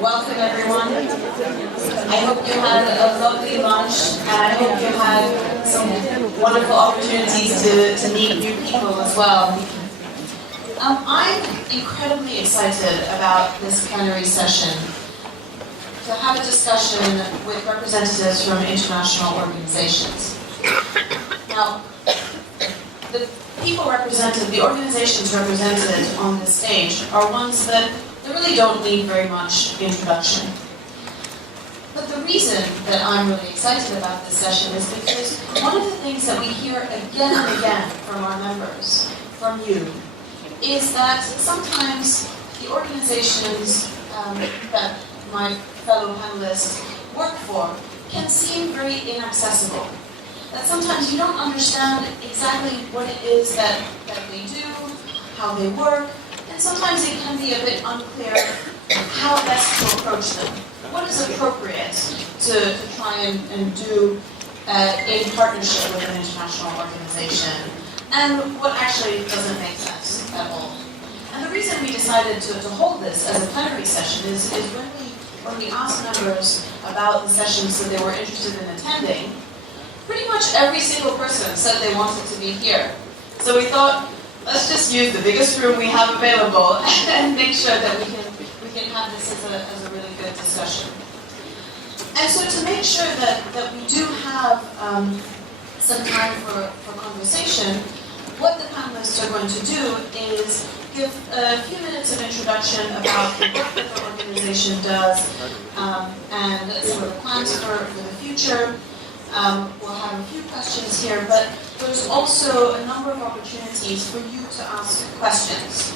Welcome everyone. I hope you had a lovely lunch and I hope you had some wonderful opportunities to meet new people as well. I'm incredibly excited about this plenary session to have a discussion with representatives from international organizations. Now, the people represented, the organizations represented on this stage are ones that really don't need very much introduction. But the reason that I'm really excited about this session is because one of the things that we hear again and again from our members, from you, is that sometimes the organizations that my fellow panelists work for can seem very inaccessible. That sometimes you don't understand exactly what it is that they do, how they work, and sometimes it can be a bit unclear how best to approach them. What is appropriate to try and do in partnership with an international organization, and what actually doesn't make sense at all. And the reason we decided to hold this as a plenary session is when we asked members about the sessions that they were interested in attending, pretty much every single person said they wanted to be here. So we thought, let's just use the biggest room we have available and make sure that we can have this as a really good discussion. And so to make sure that we do have some time for conversation, what the panelists are going to do is give a few minutes of introduction about the work that the organization does and some of the plans for the future. We'll have a few questions here, but there's also a number of opportunities for you to ask questions.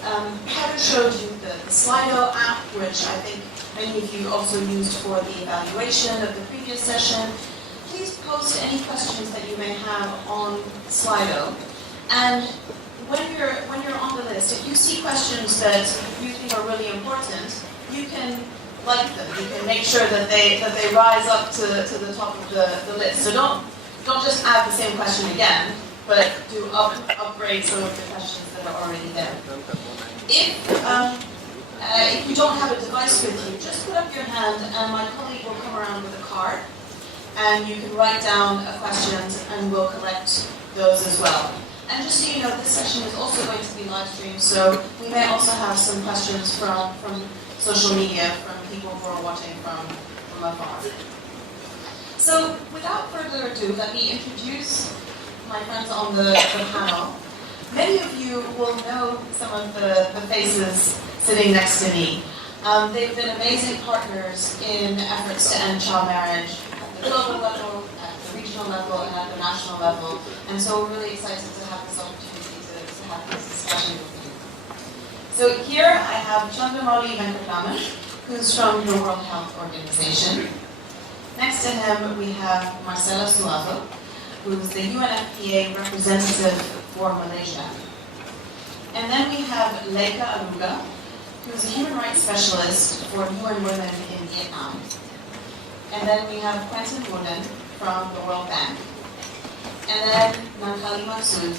Heather showed you the Slido app, which I think many of you also used for the evaluation of the previous session. Please post any questions that you may have on Slido. And when you're on the list, if you see questions that you think are really important, you can like them. You can make sure that they rise up to the top of the list. So don't just add the same question again, but do upgrade some of the questions that are already there. If you don't have a device with you, just put up your hand and my colleague will come around with a card and you can write down a question and we'll collect those as well. And just so you know, this session is also going to be live streamed, so we may also have some questions from social media, from people who are watching from afar. So without further ado, let me introduce my friends on the panel. Many of you will know some of the faces sitting next to me. They've been amazing partners in efforts to end child marriage at the global level, at the regional level, and at the national level. And so we're really excited to have this opportunity to have this discussion with you. So here I have Chandramali Venkatraman, who's from the World Health Organization. Next to him we have Marcela Suazo, who's the UNFPA representative for Malaysia. And then we have Leica Aruga, who's a human rights specialist for UN Women in Vietnam. And then we have Quentin Wooden from the World Bank. And then Nankali Maksud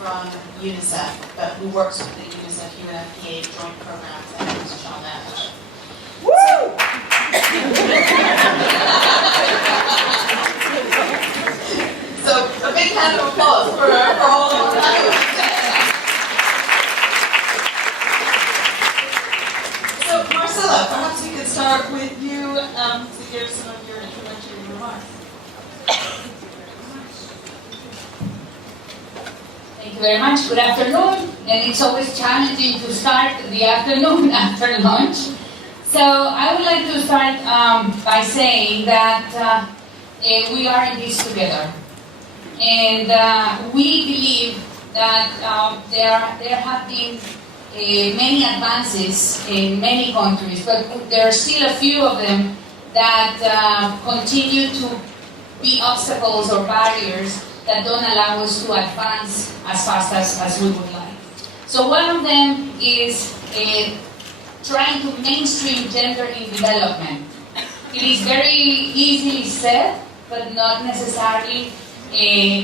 from UNICEF, who works with the UNICEF-UNFPA joint programs and against child marriage. Woo! So a big hand of applause for all of that. So Marcela, perhaps we could start with you to give some of your introductory remarks. Thank you very much. Good afternoon. And it's always challenging to start the afternoon after lunch. So I would like to start by saying that we are in this together. And we believe that there have been many advances in many countries, but there are still a few of them that continue to be obstacles or barriers that don't allow us to advance as fast as we would like. So one of them is trying to mainstream gender in development. It is very easily said, but not necessarily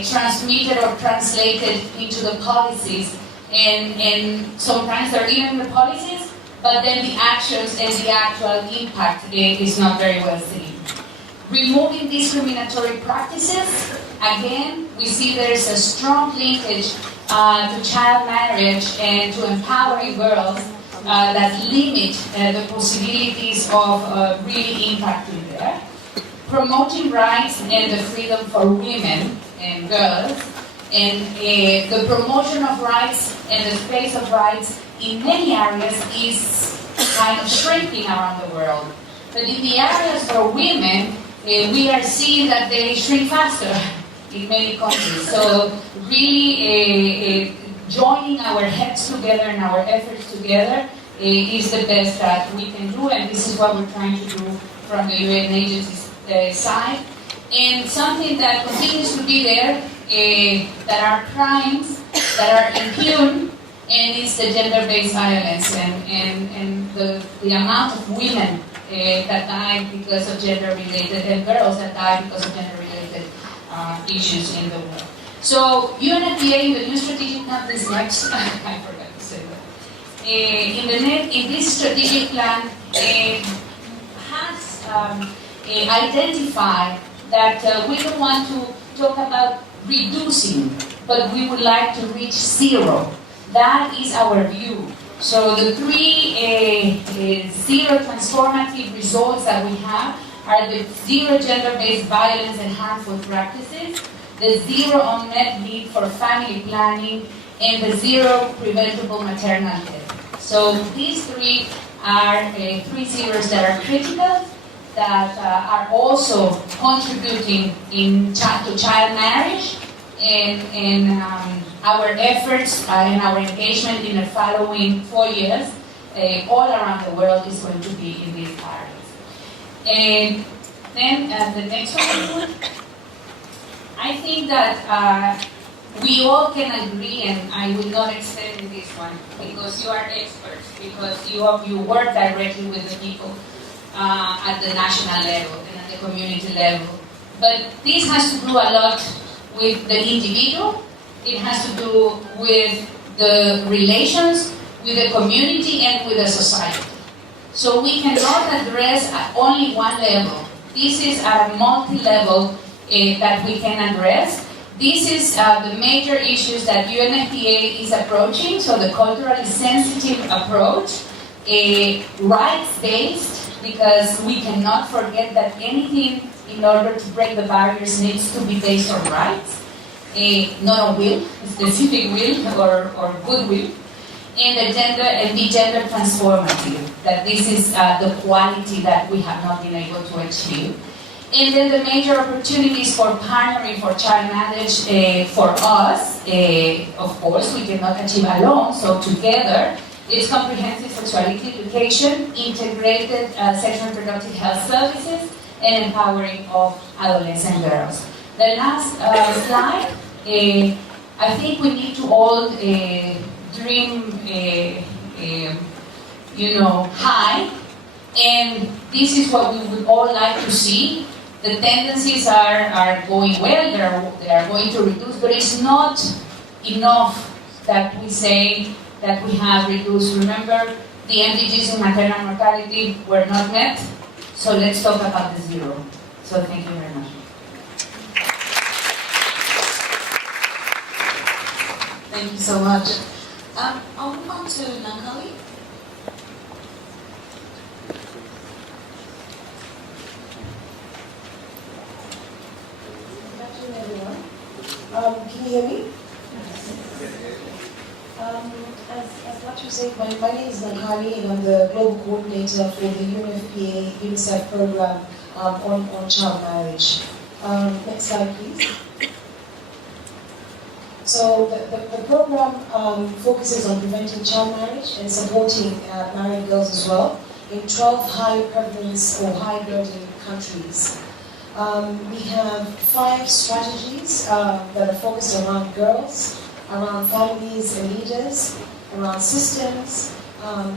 transmitted or translated into the policies. And sometimes they're even the policies, but then the actions and the actual impact is not very well seen. Removing discriminatory practices, again, we see there is a strong linkage to child marriage and to empowering girls that limit the possibilities of really impacting there. Promoting rights and the freedom for women and girls, and the promotion of rights and the space of rights in many areas is kind of shrinking around the world. But in the areas for women, we are seeing that they shrink faster in many countries. So really joining our heads together and our efforts together is the best that we can do, and this is what we're trying to do from the UN agency's side. And something that continues to be there, that are crimes that are impune, and it's the gender-based violence and the amount of women that die because of gender-related, and girls that die because of gender-related issues in the world. So UNFPA in the new strategic plan, this next, I forgot to say that. In this strategic plan has identified that we don't want to talk about reducing, but we would like to reach zero. That is our view. So the three zero transformative results that we have are the zero gender-based violence and harmful practices, the zero unmet need for family planning, and the zero preventable maternal death. So these three are three zeros that are critical, that are also contributing to child marriage, and our efforts and our engagement in the following 4 years all around the world is going to be in these areas. And then the next one, I think that we all can agree, and I will not extend in this one because you are experts, because you work directly with the people at the national level and at the community level. But this has to do a lot with the individual. It has to do with the relations with the community and with the society. So we cannot address at only one level. This is at a multi-level that we can address. This is the major issues that UNFPA is approaching, so the culturally sensitive approach, rights-based, because we cannot forget that anything in order to break the barriers needs to be based on rights, not on will, specific will or goodwill, and the gender transformative, that this is the quality that we have not been able to achieve. And then the major opportunities for partnering for child marriage for us, of course, we cannot achieve alone, so together, it's comprehensive sexuality education, integrated sexual and reproductive health services, and empowering of adolescent girls. The last slide, I think we need to all dream, high, and this is what we would all like to see. The tendencies are going well, they are going to reduce, but it's not enough that we say that we have reduced. Remember, the MDGs in maternal mortality were not met, so let's talk about the zero. So thank you very much. Thank you so much. I'll move on to Nankali. Good afternoon, everyone. Can you hear me? As Latu said, my name is Nankali, and I'm the global coordinator for the UNFPA UNICEF program on child marriage. Next slide, please. So the program focuses on preventing child marriage and supporting married girls as well in 12 high prevalence or high burden countries. We have 5 strategies that are focused around girls, around families and leaders, around systems,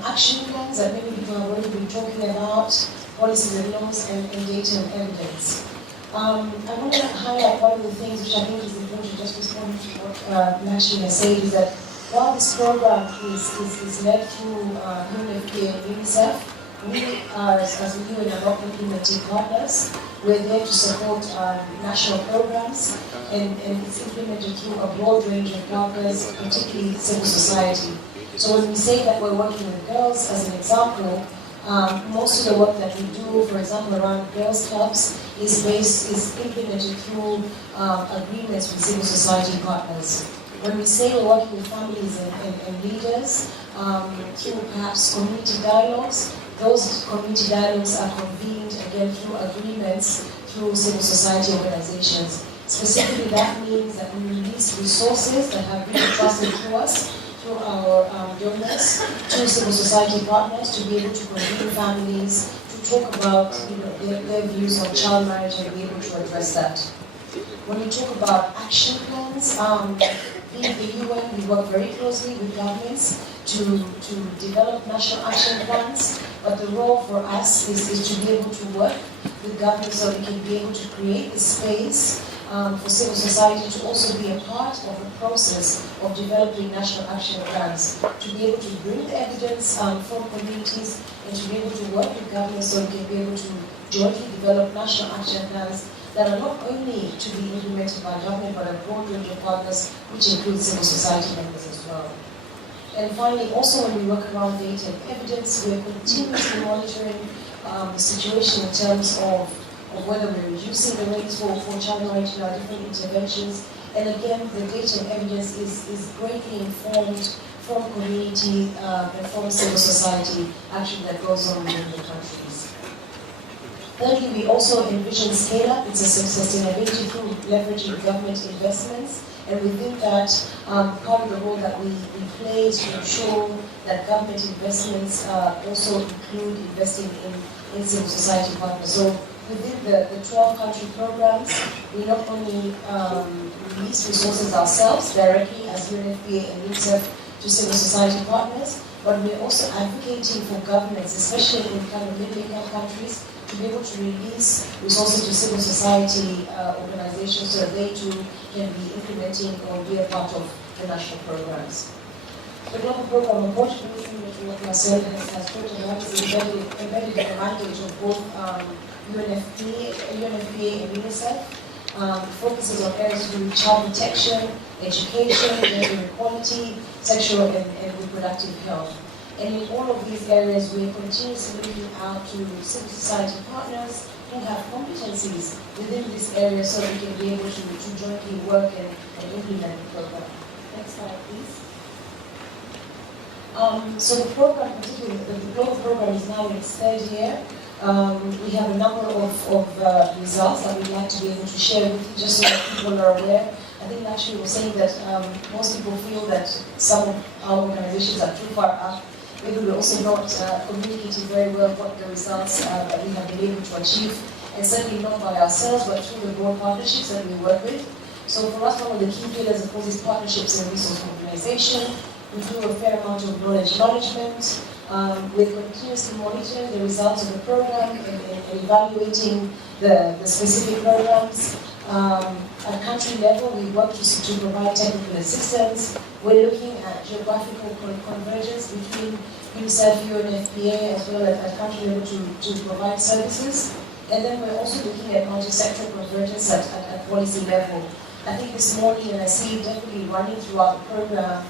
action plans that many people have already been talking about, policies and laws, and data and evidence. I want to highlight one of the things which I think is important, just responding to what Nashi has said, is that while this program is led through UNFPA and UNICEF, we are, as we do in our implementing partners, we're there to support national programs, and it's implemented through a broad range of partners, particularly civil society. So when we say that we're working with girls, as an example, most of the work that we do, for example, around girls' clubs, is implemented through agreements with civil society partners. When we say we're working with families and leaders, through perhaps community dialogues, those community dialogues are convened again through agreements through civil society organizations. Specifically, that means that we release resources that have been entrusted to us through our donors, to civil society partners, to be able to convene families, to talk about their views on child marriage and be able to address that. When we talk about action plans, in the UN, we work very closely with governments to develop national action plans, but the role for us is to be able to work with governments so we can be able to create a space for civil society to also be a part of the process of developing national action plans, to be able to bring the evidence from communities and to be able to work with governments so we can be able to jointly develop national action plans that are not only to be implemented by government but a broad range of partners, which includes civil society members as well. And finally, also when we work around data and evidence, we're continuously monitoring the situation in terms of whether we're reducing the rates for child marriage in our different interventions. And again, the data and evidence is greatly informed from community and from civil society action that goes on within the countries. Thirdly, we also envision scale-up. It's a sustainability through leveraging government investments. And within that, part of the role that we play is to ensure that government investments also include investing in civil society partners. So within the 12-country programs, we not only release resources ourselves directly as UNFPA and UNICEF to civil society partners, but we're also advocating for governments, especially in kind of middle-income countries, to be able to release resources to civil society organizations so that they too can be implementing or be a part of the national programs. The global program, unfortunately, what Marcel has talked about, is embedded in the mandate of both UNFPA and UNICEF. Focuses on areas including child protection, education, gender equality, sexual and reproductive health. And in all of these areas, we are continuously looking out to civil society partners who have competencies within this area so we can be able to jointly work and implement the program. Next slide, please. So the program, particularly the global program, is now in its third year. We have a number of results that we'd like to be able to share with you just so that people are aware. I think actually we're saying that most people feel that some of our organizations are too far up. Maybe we're also not communicating very well what the results that we have been able to achieve, and certainly not by ourselves, but through the broad partnerships that we work with. So for us, one of the key pillars, of course, is partnerships and resource mobilization. We do a fair amount of knowledge management. We're continuously monitoring the results of the program and evaluating the specific programs. At country level, we work to provide technical assistance. We're looking at geographical convergence between UNICEF, UNFPA, as well as at country level to provide services. And then we're also looking at multi-sectoral convergence at policy level. I think this morning, and I see it definitely running throughout the program,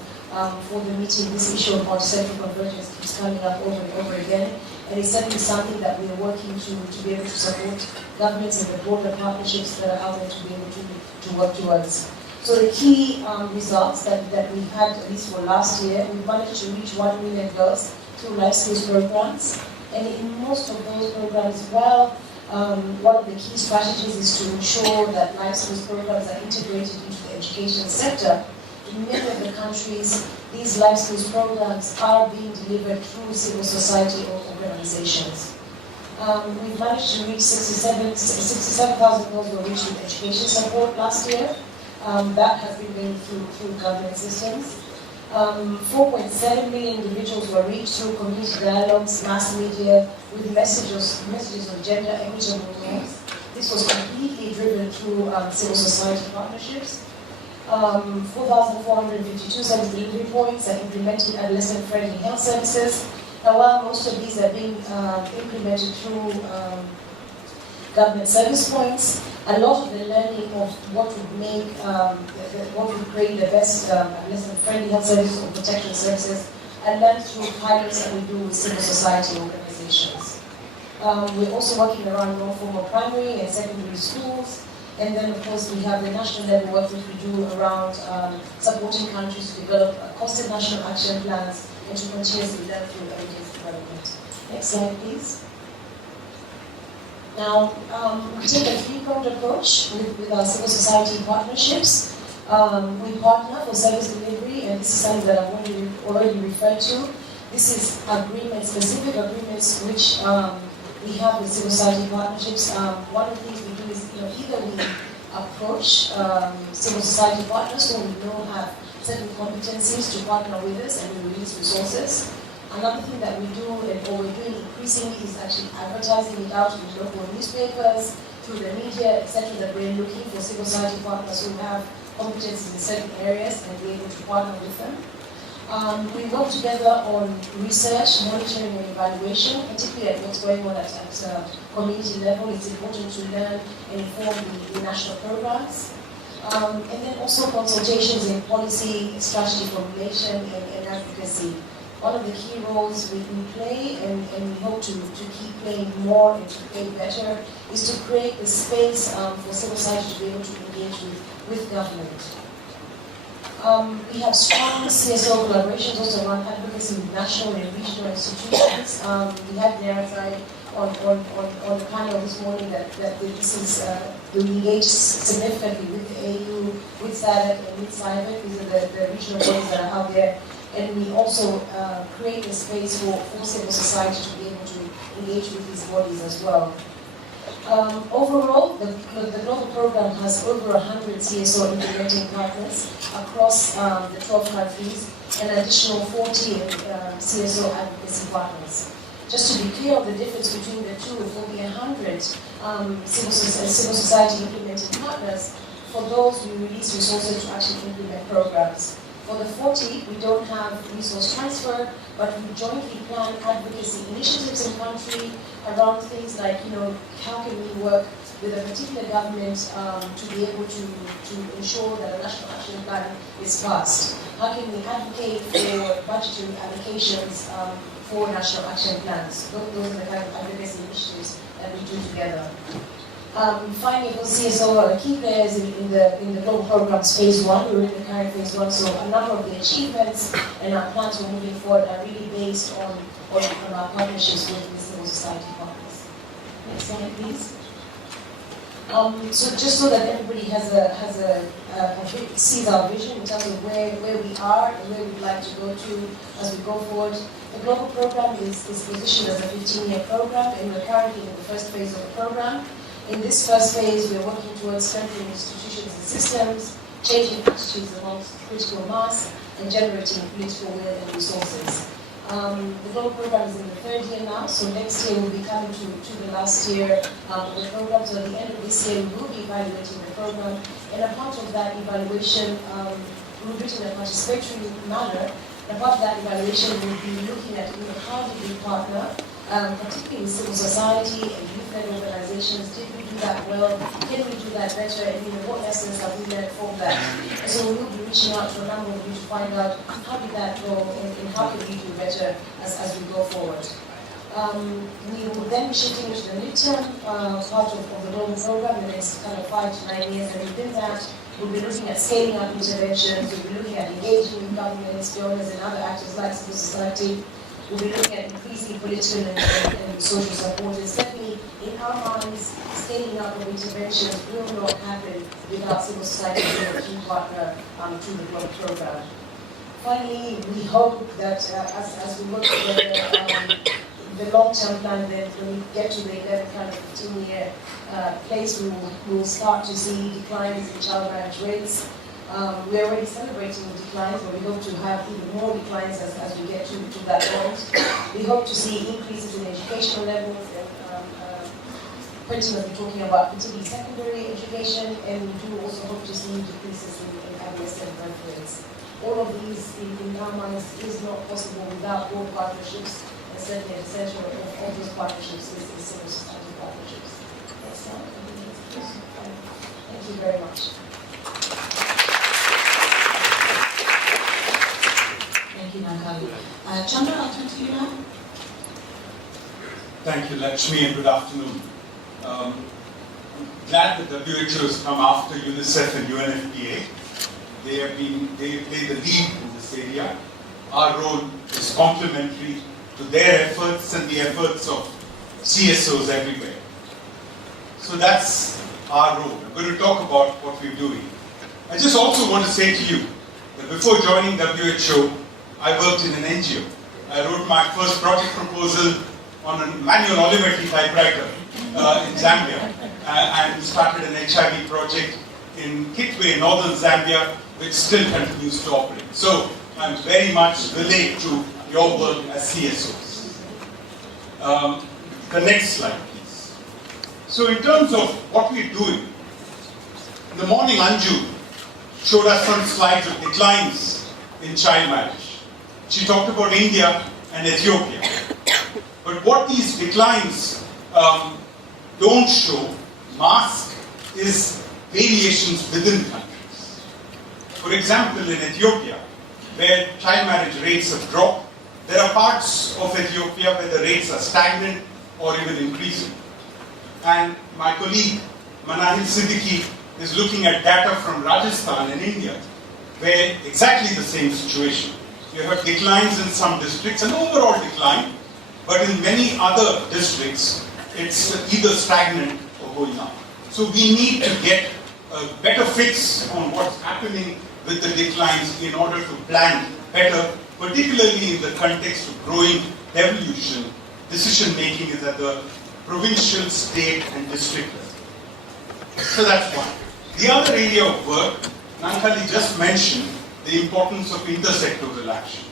for the meeting, this issue of multi-sectoral convergence keeps coming up over and over again. And it's certainly something that we are working to be able to support governments and the broader partnerships that are out there to be able to work towards. So the key results that we had, at least for last year, we managed to reach 1 million girls through life skills programs. And in most of those programs, well, one of the key strategies is to ensure that life skills programs are integrated into the education sector. In many of the countries, these life skills programs are being delivered through civil society organizations. We've managed to reach 67,000 girls were reached with education support last year. That has been made through government systems. 4.7 million individuals were reached through community dialogues, mass media, with messages on gender equitable norms. This was completely driven through civil society partnerships. 4,452 service delivery points are implementing adolescent-friendly health services. Now, while most of these are being implemented through government service points, a lot of the learning of what would make, what would create the best adolescent-friendly health services or protection services are learned through pilots that we do with civil society organizations. We're also working around non-formal primary and secondary schools. And then, of course, we have the national level work which we do around supporting countries to develop costed national action plans and to continuously learn through evidence development. Next slide, please. Now, we take a three-pronged approach with our civil society partnerships. We partner for service delivery, and this is something that I've already referred to. This is specific agreements which we have with civil society partnerships. One of the things we do is, either we approach civil society partners who we know have certain competencies to partner with us and we release resources. Another thing that we do, and what we're doing increasingly, is actually advertising it out in local newspapers, through the media, etc., that we're looking for civil society partners who have competencies in certain areas and be able to partner with them. We work together on research, monitoring, and evaluation, particularly at what's going on at community level. It's important to learn and inform the national programs. And then also consultations in policy, strategy formulation, and advocacy. One of the key roles we play, and we hope to keep playing more and to play better, is to create the space for civil society to be able to engage with government. We have strong CSO collaborations also around advocacy with national and regional institutions. We had Narasai on the panel this morning that this is, we engage significantly with the AU, with SADC, and with SIVEC. These are the regional bodies that are out there. And we also create a space for civil society to be able to engage with these bodies as well. Overall, the global program has over 100 CSO implementing partners across the 12 countries and an additional 40 CSO advocacy partners. Just to be clear of the difference between the two, it will be 100 civil society implementing partners. For those, we release resources to actually implement programs. For the 40, we don't have resource transfer, but we jointly plan advocacy initiatives in country around things like, how can we work with a particular government to be able to ensure that a national action plan is passed? How can we advocate for budgetary allocations for national action plans? Those are the kind of advocacy initiatives that we do together. Finally, for CSO are the key players in the global programs phase 1. We're in the current phase 1, so a number of the achievements and our plans for moving forward are really based on our partnerships with civil society partners. Next slide, please. So just so that everybody sees our vision in terms of where we are and where we'd like to go to as we go forward. The global program is positioned as a 15-year program, and we're currently in the first phase of the program. In this first phase, we are working towards strengthening institutions and systems, changing attitudes amongst critical mass, and generating political will and resources. The global program is in the third year now, so next year we'll be coming to the last year of the program. So at the end of this year, we will be evaluating the program, and a part of that evaluation, we'll do it in a participatory manner. A part of that evaluation will be looking at how did we partner, particularly with civil society and youth-led organizations. Did we do that well? Can we do that better? And what lessons have we learned from that? And so we will be reaching out to a number of you to find out how did that go and how can we do better as we go forward. We will then be shifting into the midterm part of the global program in the next kind of 5 to 9 years, and within that, we'll be looking at scaling up interventions. We'll be looking at engaging with governments, donors, and other actors like civil society. We'll be looking at increasing political and social support. And certainly, in our minds, scaling up of interventions will not happen without civil society being a key partner to the global program. Finally, we hope that as we work together, the long-term plan, then when we get to the 11 kind of 15-year place, we will start to see declines in child marriage rates. We're already celebrating declines, but we hope to have even more declines as we get to that point. We hope to see increases in educational levels and particularly talking about particularly secondary education, and we do also hope to see decreases in adolescent birth rates. All of these, in our minds, is not possible without all partnerships, and certainly at the center of all those partnerships is civil society partnerships. Thank you very much. Thank you, Nankali. Chandra, I'll turn to you now. Thank you, Lakshmi, and good afternoon. I'm glad that WHO has come after UNICEF and UNFPA. They play the lead in this area. Our role is complementary to their efforts and the efforts of CSOs everywhere. So that's our role. I'm going to talk about what we're doing. I just also want to say to you that before joining WHO, I worked in an NGO. I wrote my first project proposal on a manual Olivetti typewriter in Zambia, and started an HIV project in Kitwe, northern Zambia, which still continues to operate. So I'm very much relate to your work as CSOs. The next slide, please. So in terms of what we're doing, in the morning Anju showed us some slides of declines in child marriage. She talked about India and Ethiopia. But what these declines don't show, mask, is variations within countries. For example, in Ethiopia, where child marriage rates have dropped, there are parts of Ethiopia where the rates are stagnant or even increasing. And my colleague Manahil Siddiqui is looking at data from Rajasthan and India, where exactly the same situation. You have declines in some districts, an overall decline, but in many other districts, it's either stagnant or going up. So we need to get a better fix on what's happening with the declines in order to plan better, particularly in the context of growing devolution. Decision making is at the provincial, state, and district level. So that's one. The other area of work, Nankali just mentioned the importance of intersectoral action.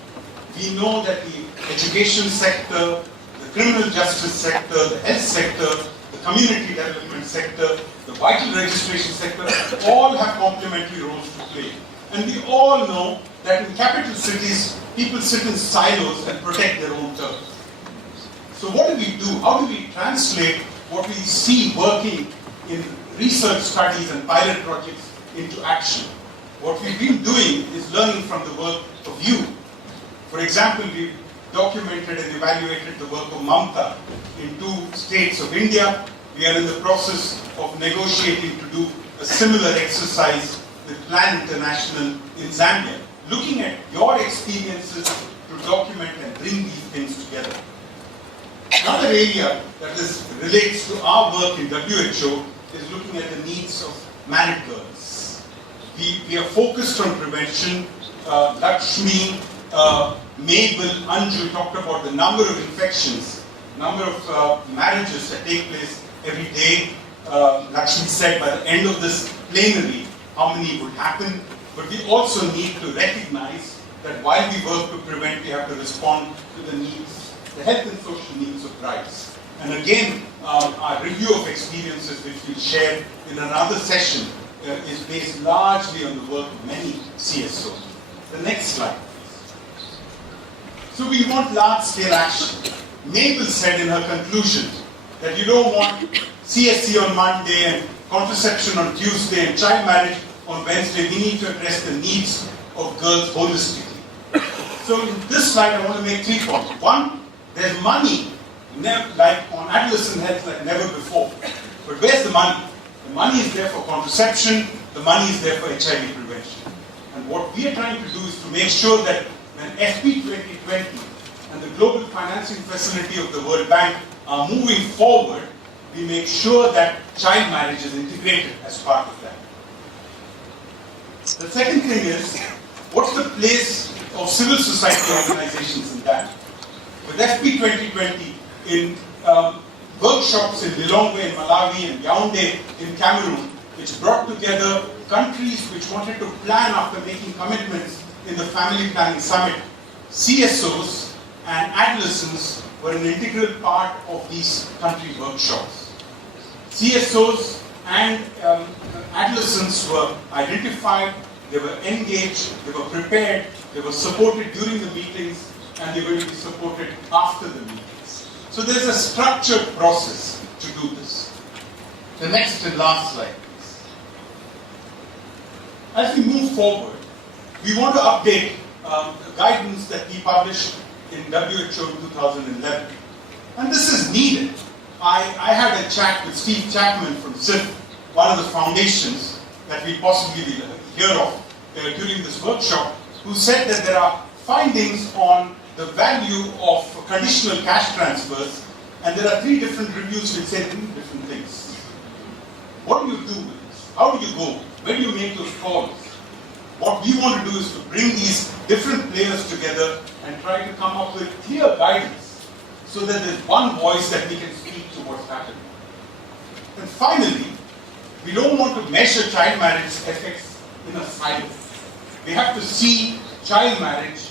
We know that the education sector, the criminal justice sector, the health sector, the community development sector, the vital registration sector, all have complementary roles to play. And we all know that in capital cities, people sit in silos and protect their own turf. So what do we do? How do we translate what we see working in research studies and pilot projects into action? What we've been doing is learning from the work of you. For example, we documented and evaluated the work of Mamta in 2 states of India. We are in the process of negotiating to do a similar exercise with Plan International in Zambia, looking at your experiences to document and bring these things together. Another area that relates to our work in WHO is looking at the needs of married girls. We are focused on prevention. Lakshmi, Mabel, Anju talked about the number of infections, number of marriages that take place every day. Lakshmi said by the end of this plenary, how many would happen. But we also need to recognize that while we work to prevent, we have to respond to the needs, the health and social needs of brides. And again, our review of experiences, which we'll share in another session, is based largely on the work of many CSOs. The next slide. So we want large-scale action. Mabel said in her conclusion that you don't want CSC on Monday and contraception on Tuesday and child marriage on Wednesday. We need to address the needs of girls holistically. So in this slide, I want to make 3 points. One, there's money, like on adolescent health like never before. But where's the money? The money is there for contraception, the money is there for HIV prevention. And what we are trying to do is to make sure that when FP 2020 and the Global Financing Facility of the World Bank are moving forward, we make sure that child marriage is integrated as part of that. The second thing is, what's the place of civil society organizations in that? With FP 2020, in workshops in Lilongwe in Malawi and Yaoundé in Cameroon, which brought together countries which wanted to plan after making commitments in the Family Planning Summit, CSOs and adolescents were an integral part of these country workshops. CSOs and adolescents were identified, they were engaged, they were prepared, they were supported during the meetings, and they were going to be supported after the meetings. So there's a structured process to do this. The next and last slide, please. As we move forward, we want to update the guidance that we published in WHO in 2011. And this is needed. I had a chat with Steve Chapman from CIF, one of the foundations that we possibly will hear of during this workshop, who said that there are findings on the value of conditional cash transfers, and there are 3 different reviews which say 3 different things. What do you do with this? How do you go? Where do you make those calls? What we want to do is to bring these different players together and try to come up with clear guidance so that there's one voice that we can speak to what's happening. And finally, we don't want to measure child marriage effects in a silo. We have to see child marriage,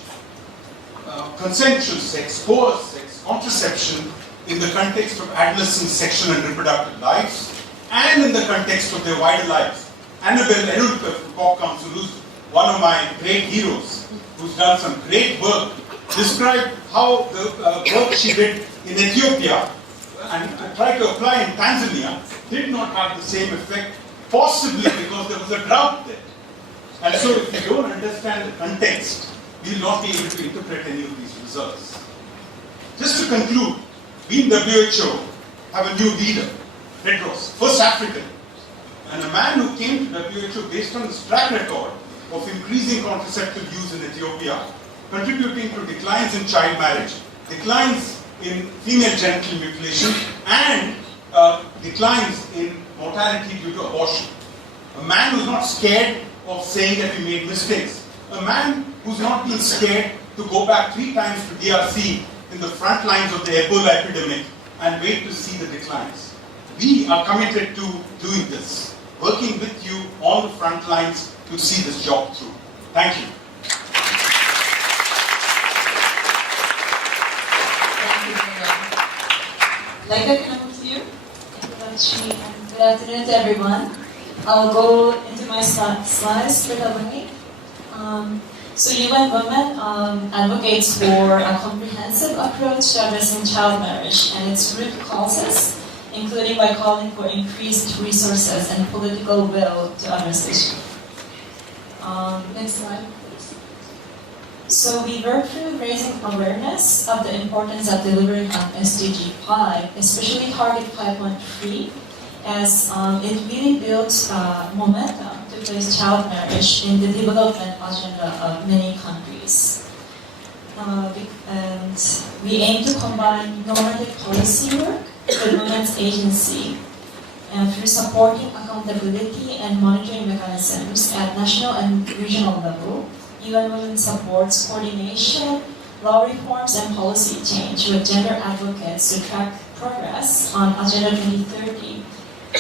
consensual sex, coerced sex, contraception in the context of adolescent sexual and reproductive lives and in the context of their wider lives. Annabelle Enulke from Cork Council, who's one of my great heroes, who's done some great work, described how the work she did in Ethiopia and tried to apply in Tanzania did not have the same effect, possibly because there was a drought there. And so if you don't understand the context, we will not be able to interpret any of these results. Just to conclude, we in WHO have a new leader, Tedros, first African, and a man who came to WHO based on his track record of increasing contraceptive use in Ethiopia, contributing to declines in child marriage, declines in female genital mutilation, and declines in mortality due to abortion. A man who's not scared of saying that we made mistakes. A man who's not been scared to go back 3 times to DRC in the front lines of the Ebola epidemic and wait to see the declines. We are committed to doing this, working with you on the front lines to see this job through. Thank you. Thank you very much. Like I come with you. Good afternoon to everyone. I'll go into my slides straight away. So UN Women advocates for a comprehensive approach to addressing child marriage and its root causes, including by calling for increased resources and political will to address the issue. Next slide, please. So we work through raising awareness of the importance of delivering on SDG 5, especially Target 5.3, as it really builds momentum to place child marriage in the development agenda of many countries. And we aim to combine normative policy work with women's agency, and through supporting accountability and monitoring mechanisms at national and regional level, UN Women supports coordination, law reforms, and policy change with gender advocates to track progress on Agenda 2030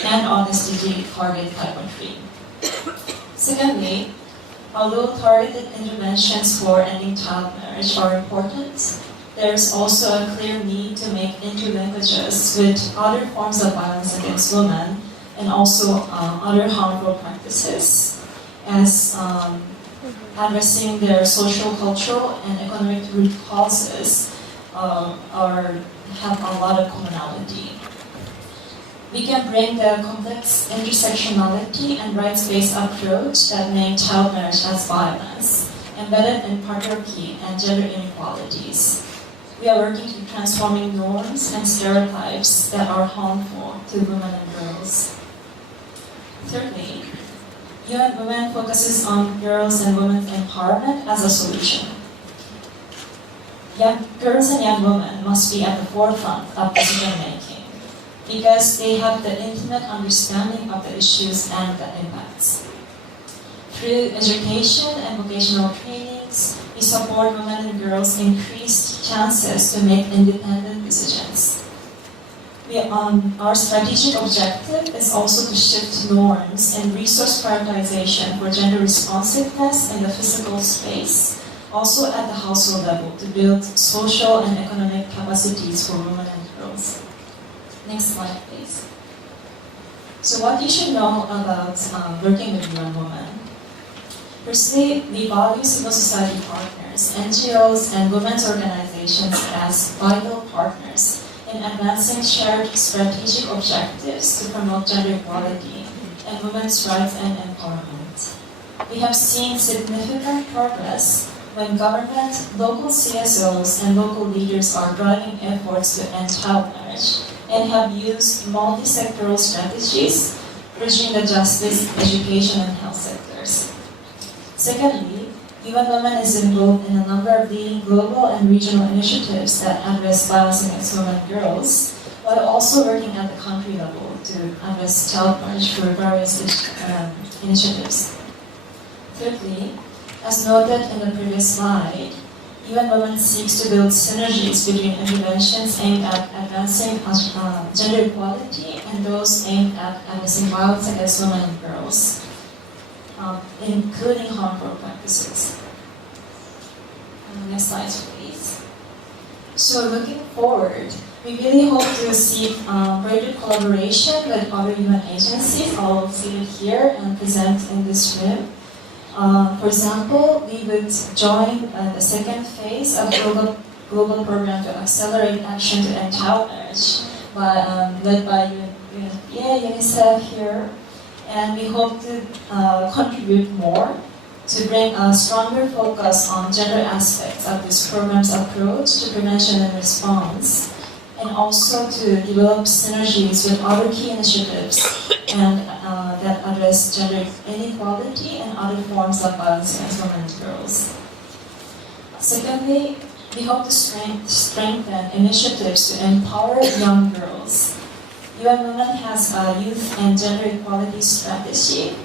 and on SDG Target 5.3. Secondly, although targeted interventions for ending child marriage are important, there's also a clear need to make interlinkages with other forms of violence against women and also other harmful practices, as addressing their social, cultural, and economic root causes have a lot of commonality. We can bring the complex intersectionality and rights-based approach that make child marriage as violence, embedded in patriarchy and gender inequalities. We are working to transforming norms and stereotypes that are harmful to women and girls. Thirdly, UN Women focuses on girls and women's empowerment as a solution. Young girls and young women must be at the forefront of decision making because they have the intimate understanding of the issues and the impacts. Through education and vocational trainings, we support women and girls increased chances to make independent decisions. Our strategic objective is also to shift norms and resource prioritization for gender responsiveness in the physical space, also at the household level, to build social and economic capacities for women and girls. Next slide, please. So what you should know about working with UN Women. Firstly, we value civil society partners, NGOs, and women's organizations as vital partners in advancing shared strategic objectives to promote gender equality and women's rights and empowerment. We have seen significant progress when government, local CSOs, and local leaders are driving efforts to end child marriage and have used multi-sectoral strategies bridging the justice, education, and health sectors. Secondly, UN Women is involved in a number of leading global and regional initiatives that address violence against women and girls, while also working at the country level to address child marriage through various initiatives. Thirdly, as noted in the previous slide, UN Women seeks to build synergies between interventions aimed at advancing gender equality and those aimed at addressing violence against women and girls, including harmful practices. Next slide, please. So looking forward, we really hope to see greater collaboration with other UN agencies, all seated here and present in this room. For example, we would join the second phase of the global program to accelerate action to end child marriage, led by UNFPA, UNICEF here, and we hope to contribute more to bring a stronger focus on gender aspects of this program's approach to prevention and response, and also to develop synergies with other key initiatives and that address gender inequality and other forms of violence against women and girls. Secondly, we hope to strengthen initiatives to empower young girls. UN Women has a youth and gender equality strategy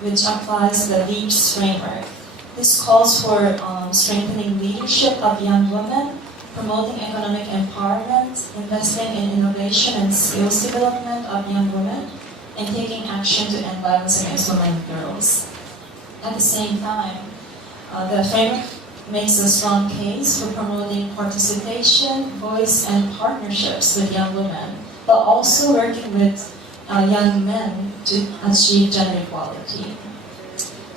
which applies the LEAPS framework. This calls for strengthening leadership of young women, promoting economic empowerment, investing in innovation and skills development of young women, and taking action to end violence against women and girls. At the same time, the framework makes a strong case for promoting participation, voice, and partnerships with young women, but also working with young men to achieve gender equality.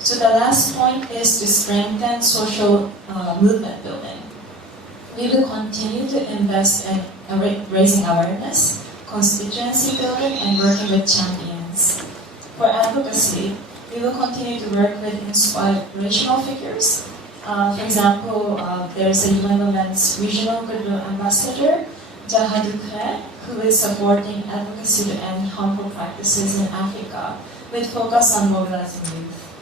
So the last point is to strengthen social movement building. We will continue to invest in raising awareness, constituency building, and working with champions. For advocacy, we will continue to work with inspirational figures. For example, there is a UN Women's Regional Goodwill Ambassador, Jaha Dukre, who is supporting advocacy to end harmful practices in Africa with focus on mobilizing youth.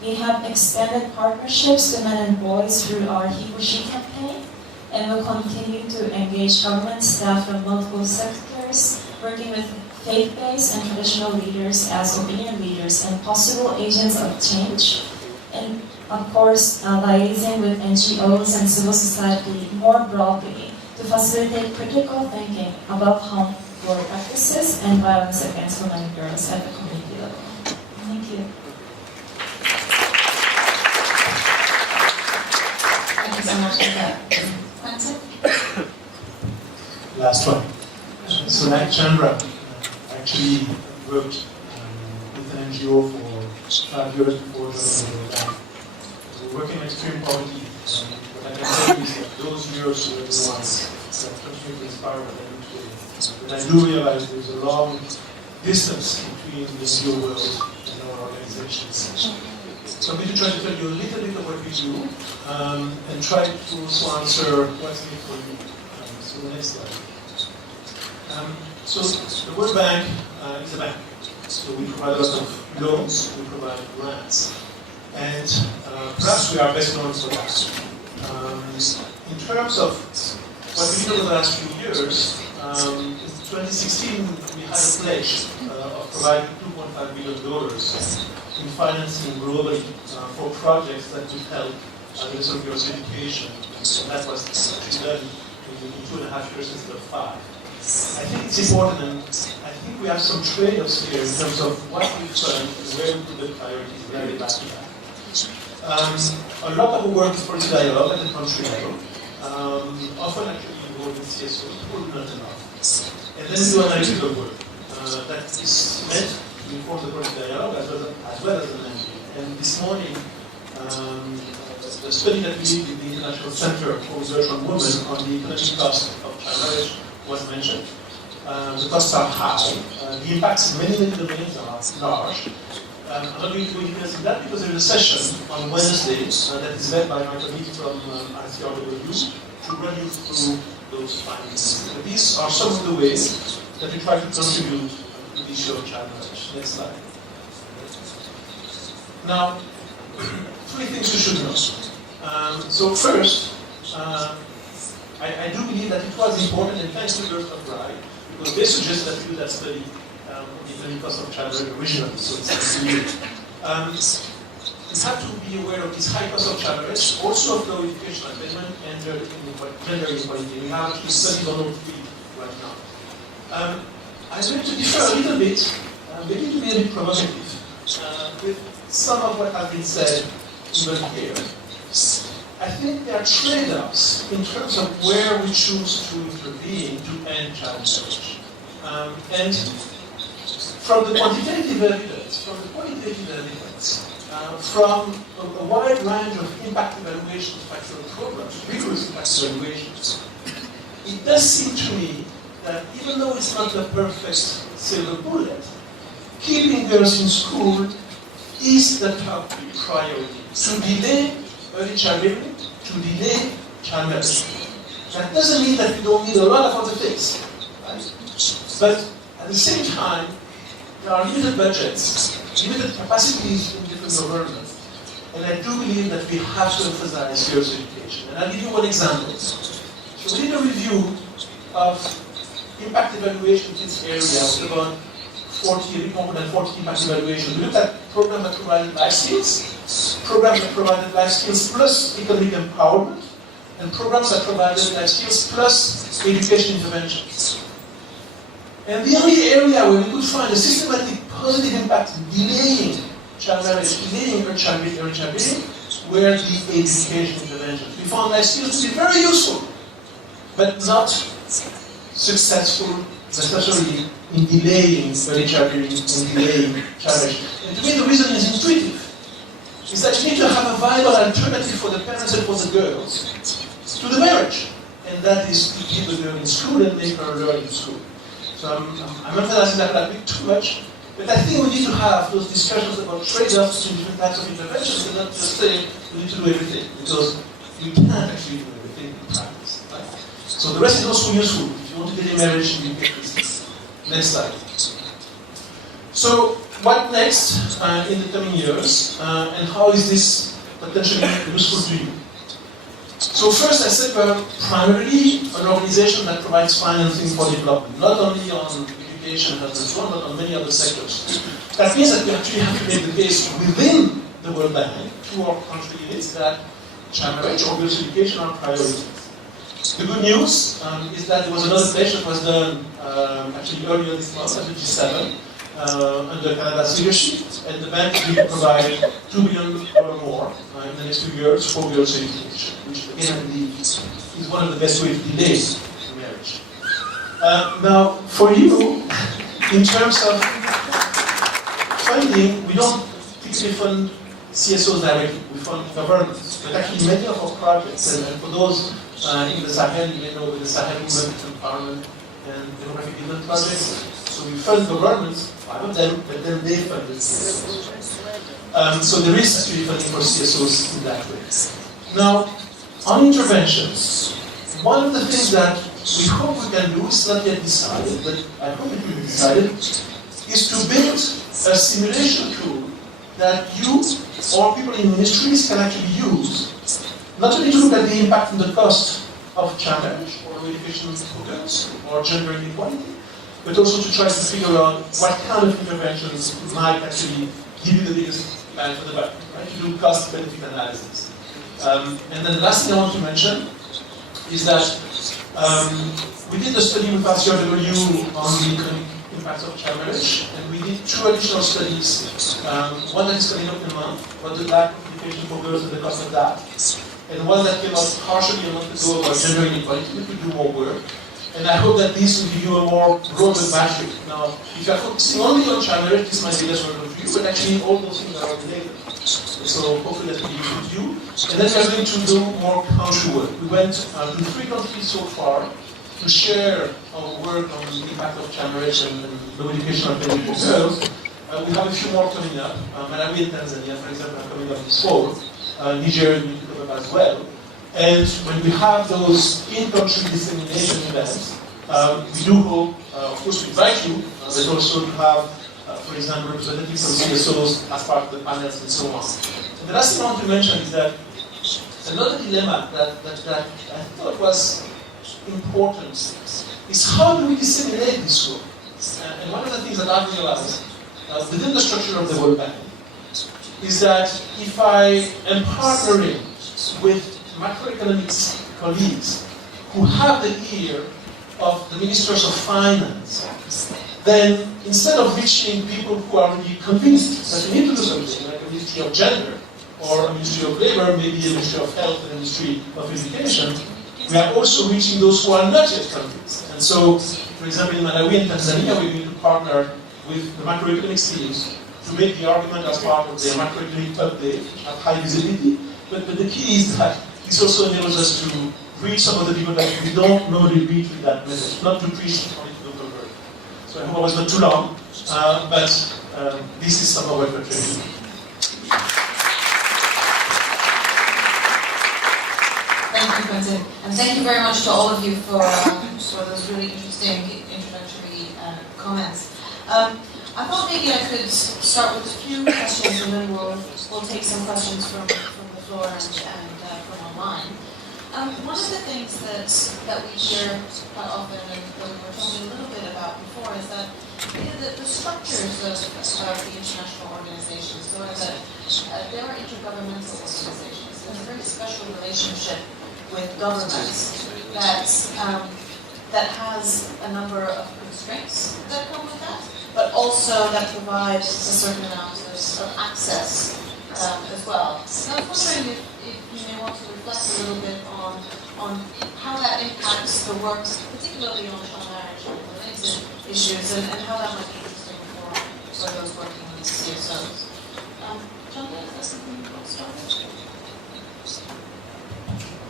We have extended partnerships to men and boys through our He Who She campaign, and will continue to engage government staff from multiple sectors, working with faith-based and traditional leaders as opinion leaders and possible agents of change, and of course liaising with NGOs and civil society more broadly to facilitate critical thinking about harmful practices and violence against women and girls at the community level. Thank you. Thank you so much for that. Quentin? Last one. So like Chandra, actually worked with an NGO for 5 years before joining the bank. So we work in extreme poverty. What I can tell you is that those years were the ones that continue to inspire what I do today. But I do realize there's a long distance between the NGO world and our organizations. So I'm going to try to tell you a little bit of what we do and try to also answer what's in it for you. So the next slide. So the World Bank is a bank. So we provide a lot of loans, we provide grants. And perhaps we are best known for that. In terms of what we did over the last few years, in 2016 we had a pledge of providing $2.5 billion in financing globally for projects that would help the sort of girls' education. And that was done in 2.5 years instead of 5. I think it's important, and I think we have some trade-offs here in terms of what we fund and where we put the priorities very back to back. A lot of the work is policy dialogue at the country level, often actually involved in CSO, but not enough. And then we do analytical work. that is meant to inform the political dialogue as well as the language. And this morning, the study that we did with the International Center for Research on Women on the economic cost of child marriage was mentioned. The costs are high. The impacts in many domains are large. I'm not going to go into that because there is a session on Wednesday that is led by my colleague from ICRW to run you through those findings. But these are some of the ways that we try to contribute to the issue of child marriage. Next slide. Now, three things you should know. So first, I do believe that it was important, and thanks to Girls of Rye, because they suggested that we do that study on the economic cost of child marriage originally, so it's actually we have to be aware of this high cost of child marriage, also of low educational attainment and gender inequality. We have actually studies on all three right now. I'm going to differ a little bit, maybe to be a bit provocative, with some of what has been said even here. I think there are trade-offs in terms of where we choose to intervene to end child marriage. And from the quantitative evidence, from the qualitative evidence, from a wide range of impact evaluation factual programs, rigorous impact evaluations, it does seem to me that even though it's not the perfect silver bullet, keeping girls in school is the top priority. To delay early child rearing, to delay child marriage. That doesn't mean that we don't need a lot of other things, right? But at the same time, there are limited budgets, limited capacities in different governments, and I do believe that we have to emphasize girls' education. And I'll give you one example. So we did a review of impact evaluation in this area with about 40, more than 40 impact evaluations. We looked at programs that provided life skills, programs that provided life skills plus economic empowerment, and programs that provided life skills plus education interventions. And the only area where we could find a systematic positive impact in delaying child marriage, delaying early child rearing, were the education interventions. We found life skills to be very useful, but not successful necessarily in delaying early child rearing and delaying child marriage. And to me, the reason is intuitive. Is that you need to have a viable alternative for the parents and for the girls to the marriage. And that is to keep the girl in school and make her learn in school. So I'm emphasizing that a bit too much, but I think we need to have those discussions about trade-offs between different types of interventions and not just say we need to do everything, because you can't actually do everything in practice. Right? So the rest is also useful. If you want to get a marriage, you get this. Next slide. So what next in the coming years, and how is this potentially useful to you? So first I said we're primarily an organization that provides financing for development, not only on education, health and so on, but on many other sectors. That means that we actually have to make the case within the World Bank to our country units that child marriage or girls' education are priorities. The good news is that there was another pledge that was done actually earlier this month at the G7 under Canada's leadership, and the bank will provide $2 billion or more in the next few years for girls' education, which again I believe is one of the best ways to delay marriage. Now, for you, in terms of funding, we don't typically fund CSOs directly, we fund governments. But actually many of our projects, and for those in the Sahel, you may know with the Sahel Women Empowerment and Demographic Development projects. So we fund governments, 5 of them, but then they fund the CSOs. So there is actually funding for CSOs in that way. Now, on interventions, one of the things that we hope we can do, is not yet decided, but I hope it will be decided, is to build a simulation tool that you or people in ministries can actually use, not only to look at the impact and the cost of child marriage or education for girls or gender inequality, but also to try to figure out what kind of interventions might actually give you the biggest bang for the buck, right? To do cost-benefit analysis. And then the last thing I want to mention is that we did a study with ICRW on the impacts of child marriage, and we did 2 additional studies. One that is coming up in a month, what the lack of education for girls and the cost of that, and one that came out partially a month ago about gender inequality, we could do more work. And I hope that this will give you a more broader battery. Now, if you are focusing only on China, this might be less relevant for you, but actually all those things are related. So hopefully that will be good for you. And then we are going to do more country work. We went to 3 countries so far to share our work on the impact of China and low education and training for girls. We have a few more coming up. Malawi and Tanzania, for example, are coming up this fall. Niger will be coming up as well. And when we have those in-country dissemination events, we do hope, of course, to invite you, but also to have, for example, representatives from CSOs as part of the panels and so on. And the last thing I want to mention is that another dilemma that I thought was important is how do we disseminate this work? And one of the things that I've realized within the structure of the World Bank is that if I am partnering with macroeconomics colleagues who have the ear of the ministers of finance, then instead of reaching people who are already convinced that we need to do something, like a Ministry of Gender, or a Ministry of Labor, maybe a Ministry of Health and a Ministry of Education, we are also reaching those who are not yet convinced. And so, for example, in Malawi and Tanzania, we're going to partner with the macroeconomics teams to make the argument as part of their macroeconomic update, have high visibility. But the key is that this also enables us to reach some of the people that we don't normally reach with that message, not to preach only to local work. So I hope I was not too long, but this is some of what we're trying to do. Thank you, Quentin. And thank you very much to all of you for those really interesting introductory comments. I thought maybe I could start with a few questions and then we'll take some questions from the floor and from online. One of the things that we hear quite often and that we were talking a little bit about before is that the structures of the international organizations, so that they are intergovernmental organizations. There's a very special relationship with governments that has a number of constraints that come with that, but also that provides a certain amount of access as well. And I was wondering if you may want to reflect a little bit on how that impacts the work, particularly on child marriage and related issues, and how that might be interesting for those working with CSOs. John, is that something you want to start with?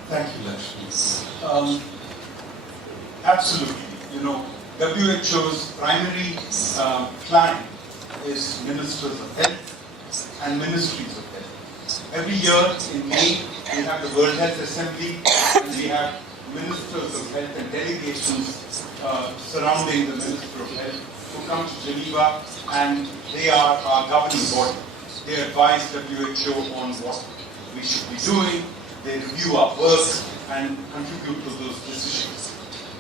Thank you, Lakshmi. Absolutely. You know, WHO's primary client is ministers of health and ministries of health. Every year in May, we have the World Health Assembly, and we have ministers of health and delegations surrounding the Minister of Health who come to Geneva, and they are our governing body. They advise WHO on what we should be doing, they review our work and contribute to those decisions.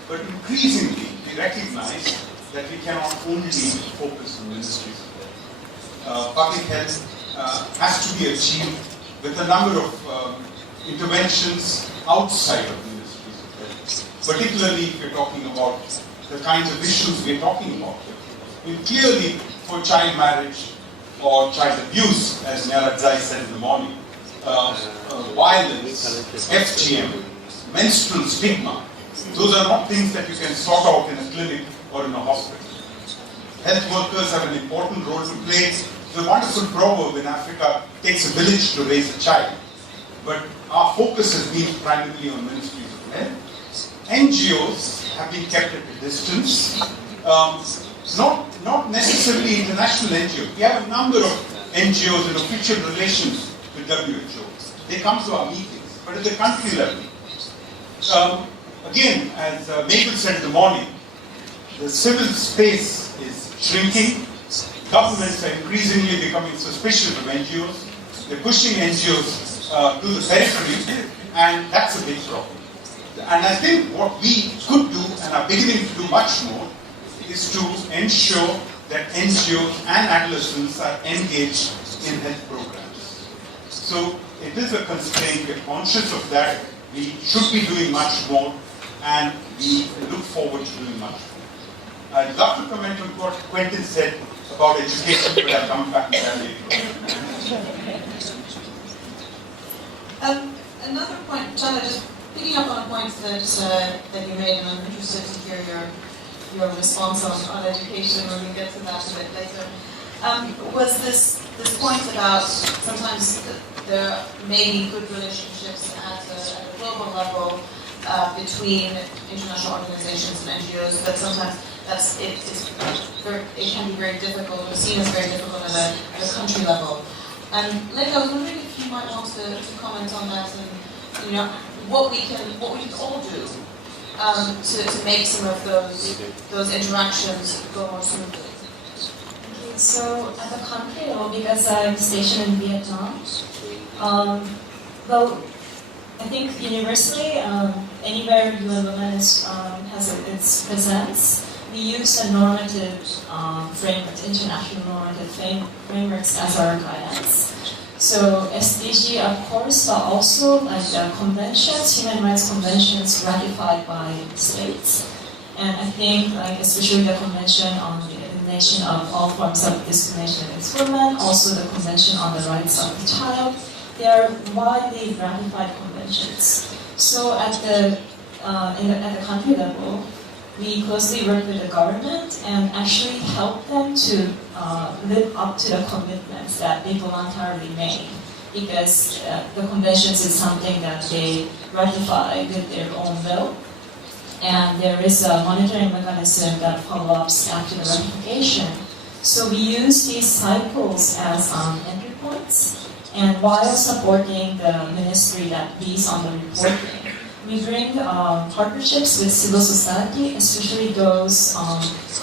But increasingly, we recognize that we cannot only focus on ministries of health. Public health has to be achieved with a number of interventions outside of ministries of health, particularly if we're talking about the kinds of issues we're talking about here. Clearly, for child marriage or child abuse, as Nyaradzai said in the morning, violence, FGM, menstrual stigma, those are not things that you can sort out in a clinic or in a hospital. Health workers have an important role to play. The wonderful proverb in Africa, it takes a village to raise a child. But our focus has been primarily on ministries of health. NGOs have been kept at a distance. Not necessarily international NGOs. We have a number of NGOs in official relations with WHO. They come to our meetings, but at the country level. Again, as Mabel said in the morning, the civil space is shrinking. Governments are increasingly becoming suspicious of NGOs. They're pushing NGOs to the periphery, and that's a big problem. And I think what we could do, and are beginning to do much more, is to ensure that NGOs and adolescents are engaged in health programs. So it is a constraint, we're conscious of that, we should be doing much more, and we look forward to doing much more. I'd love to comment on what Quentin said about education, but I'll come back to that later. Another point, Chana, just picking up on a point that you made, and I'm interested to hear your response on education when we get to that a bit later, was this point about sometimes there may be good relationships at a global level between international organizations and NGOs, but sometimes it can be very difficult, or seen as very difficult at a country level. And Leka, I was wondering if you might want to comment on that, and what we can all do to make some of those interactions go more smoothly. Okay, so at the country level, because I'm stationed in Vietnam, well, I think universally, anywhere UN Women has its presence, we use a normative framework, international normative frameworks as our guidance. So SDG, of course, but also like conventions, human rights conventions ratified by states. And I think, like especially the Convention on the Elimination of All Forms of Discrimination Against Women, also the Convention on the Rights of the Child, they are widely ratified conventions. So at the country level, we closely work with the government and actually help them to live up to the commitments that they voluntarily made, because the conventions is something that they ratify with their own will, and there is a monitoring mechanism that follows after the ratification. So we use these cycles as entry points, and while supporting the ministry that leads on the reporting, we bring partnerships with civil society, especially those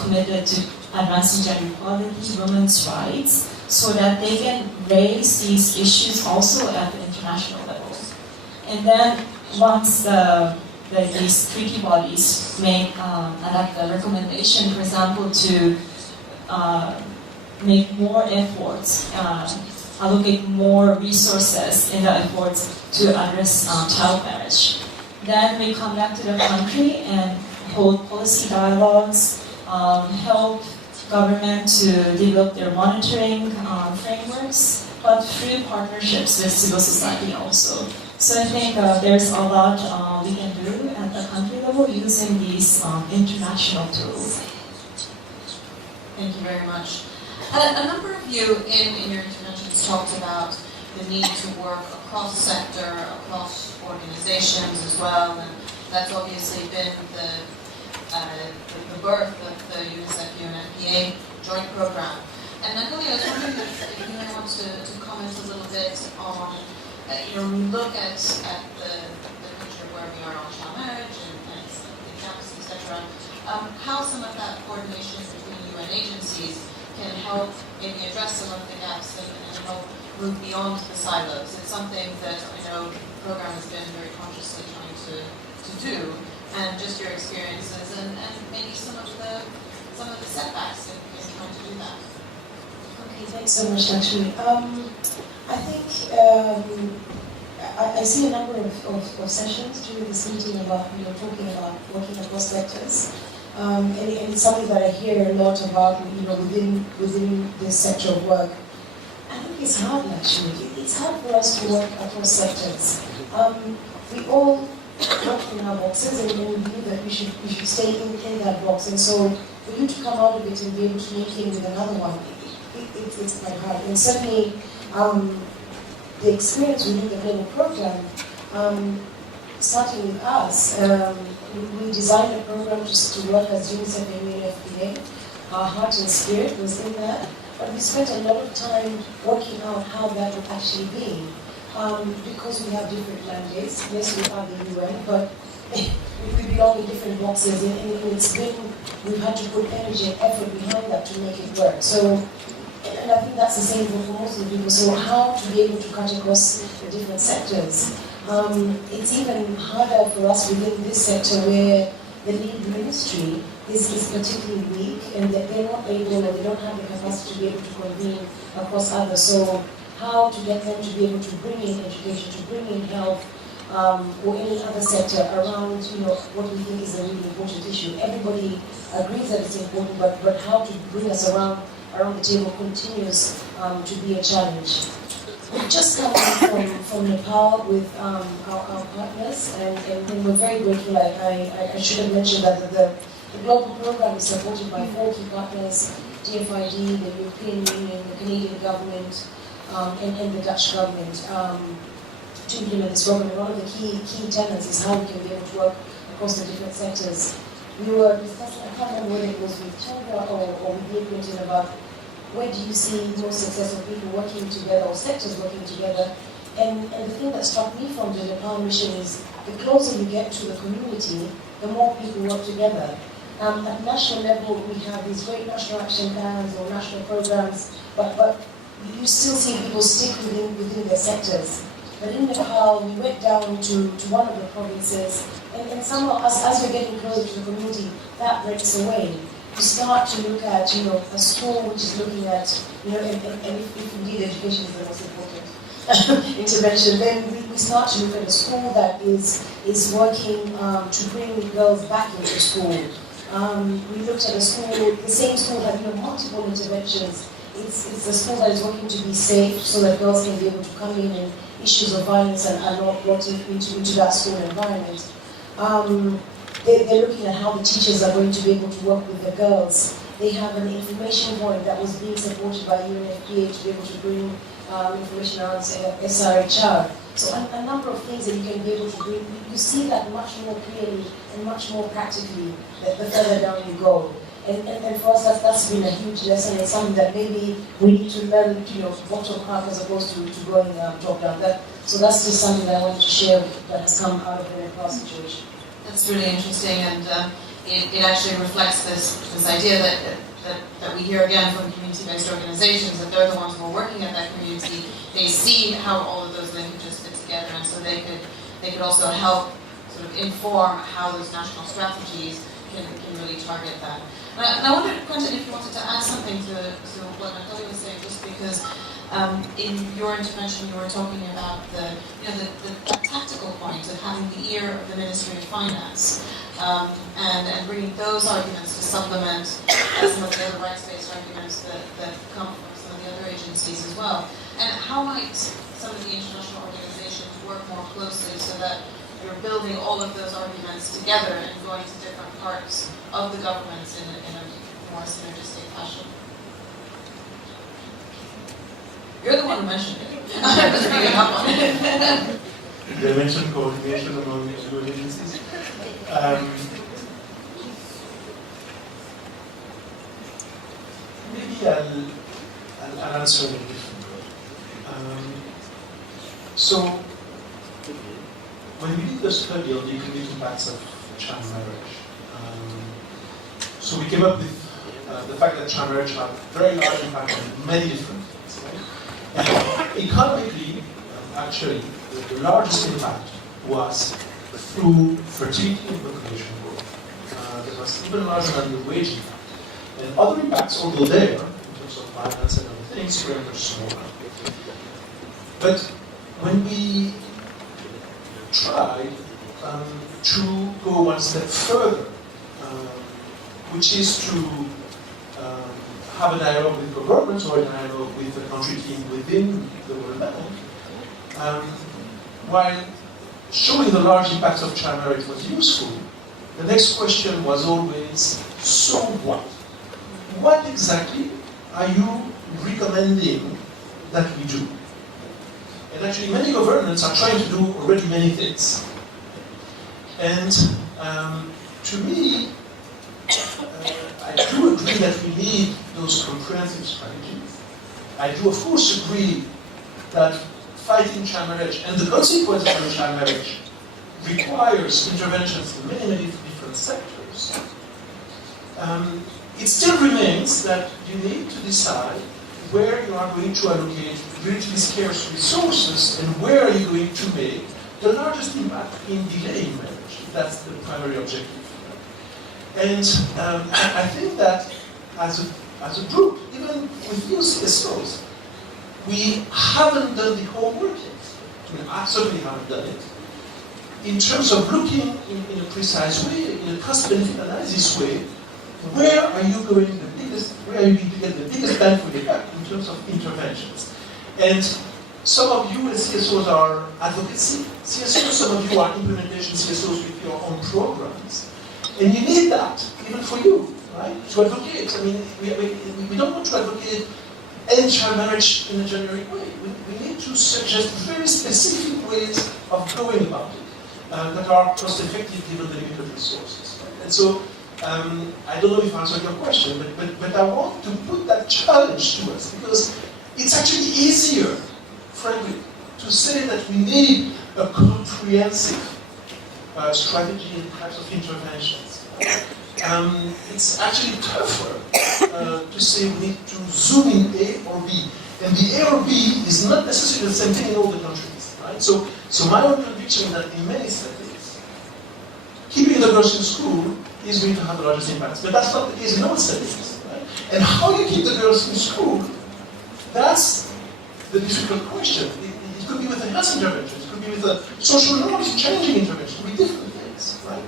committed to advancing gender equality, women's rights, so that they can raise these issues also at the international level. And then once these treaty bodies make adapt a recommendation, for example, to make more efforts, allocate more resources in the efforts to address child marriage. Then we come back to the country and hold policy dialogues, help government to develop their monitoring frameworks, but through partnerships with civil society also. So I think there's a lot we can do at the country level using these international tools. Thank you very much. A number of you in your interventions talked about the need to work across sector, across organizations as well, and that's obviously been the birth of the UNICEF-UNFPA joint program. And Natalie, I was wondering if you might want to comment a little bit on, when we look at the picture where we are on child marriage and the gaps, etc., how some of that coordination between UN agencies can help maybe address some of the gaps and help move beyond the silos. It's something that I know the program has been very consciously trying to do, and just your experiences and maybe some of the setbacks in trying to do that. Okay, thanks so much, actually. I think I see a number of sessions during this meeting about talking about working across sectors. And it's something that I hear a lot about, within this sector of work. I think it's hard, actually. It's hard for us to work across sectors. We all work in our boxes, and we believe that we should stay in that box. And so, for you to come out of it and be able to link in with another one, it's quite hard. And certainly, the experience within the global program, starting with us, we designed a program just to work as UNICEF and UNFPA. Our heart and spirit was in that, but we spent a lot of time working out how that would actually be. Because we have different mandates, yes, we are the UN, but we belong in different boxes, and we've had to put energy and effort behind that to make it work. So, and I think that's the same for most of the people. So how to be able to cut across the different sectors. It's even harder for us within this sector where the lead ministry is particularly weak, and that they're not able, or they don't have the capacity to be able to convene across others. So how to get them to be able to bring in education, to bring in health, or any other sector around, what we think is a really important issue. Everybody agrees that it's important, but how to bring us around the table continues to be a challenge. We've just come in from Nepal with our partners, and we're very grateful. I should have mentioned that the global program is supported by 4 key partners: DFID, the European Union, the Canadian government, and the Dutch government, to implement this program. And one of the key tenets is how we can be able to work across the different sectors. We were discussing, I can't remember whether it was with Tonga or with Bill Clinton, about where do you see more successful people working together or sectors working together. And the thing that struck me from the Nepal mission is the closer you get to the community, the more people work together. At national level, we have these great national action plans or national programs, but you still see people stick within their sectors. But in Nepal, we went down to one of the provinces, and somehow, as we're getting closer to the community, that breaks away. We start to look at, a school which is looking at, and if indeed education is the most important intervention, then we start to look at a school that is working to bring girls back into school. We looked at a school, the same school had multiple interventions. It's a school that is working to be safe so that girls can be able to come in and issues of violence and are not brought into that school environment. They're looking at how the teachers are going to be able to work with the girls. They have an information point that was being supported by UNFPA to be able to bring information around SRHR. So a number of things that you can be able to bring. You see that much more clearly and much more practically the further down you go. And for us, that's been a huge lesson. It's something that maybe we need to learn, bottom up as opposed to going top down. So that's just something that I wanted to share that has come out of the Nepal situation. That's really interesting, and it actually reflects this idea that we hear again from community-based organizations, that they're the ones who are working at that community. They see how all of those linkages fit together, and so they could also help sort of inform how those national strategies can really target that. And I wondered, Quentin, if you wanted to add something to what Natalie was saying, just because in your intervention you were talking about the tactical point of having the ear of the Ministry of Finance and bringing those arguments to supplement some of the other rights-based arguments that come from some of the other agencies as well. And how might some of the international organizations work more closely so that you're building all of those arguments together and going to different parts of the governments in a more synergistic fashion? You're the one who mentioned it. I was reading up on it. They mentioned coordination among UN agencies. Maybe I'll answer in a different way. So, when we did the study on the economic impacts of child marriage, so we came up with the fact that child marriage had very large impact on many different things. Right? And economically, actually, the largest impact was through fertility and population growth. That was even larger than the wage impact. And other impacts, although there, in terms of violence and other things, were much smaller. But when we tried to go one step further, which is to have a dialogue with the government or a dialogue with the country team within the World Bank, while showing the large impact of child marriage was useful, the next question was always, so what? What exactly are you recommending that we do? And actually many governments are trying to do already many things. And to me, I do agree that we need those comprehensive strategies. I do of course agree that fighting child marriage and the consequences of child marriage requires interventions in many, many different sectors. It still remains that you need to decide where you are going to allocate relatively scarce resources and where are you going to make the largest impact in delaying marriage. That's the primary objective. And I think that as a group, even with you CSOs, we haven't done the homework yet. I mean, I certainly haven't done it. In terms of looking in a precise way, in a cost-benefit analysis way, where are you you get the biggest bang for the buck in terms of interventions? And Some of you as CSOs are advocacy CSOs, some of you are implementation CSOs with your own programs. And you need that, even for you, right? To advocate. I mean, we don't want to advocate end child marriage in a generic way. We need to suggest very specific ways of going about it that are cost-effective given the limited resources. Right? And so, I don't know if I answered your question, but I want to put that challenge to us because it's actually easier, frankly, to say that we need a comprehensive strategy and types of interventions. It's actually tougher to say we need to zoom in A or B. And the A or B is not necessarily the same thing in all the countries. Right? So my own conviction is that in many settings, keeping the girls in school is going to have the largest impact. But that's not the case in all settings. Right? And how you keep the girls in school, that's the difficult question. It could be with a health intervention, it could be with a social norms changing intervention, it could be different things, right?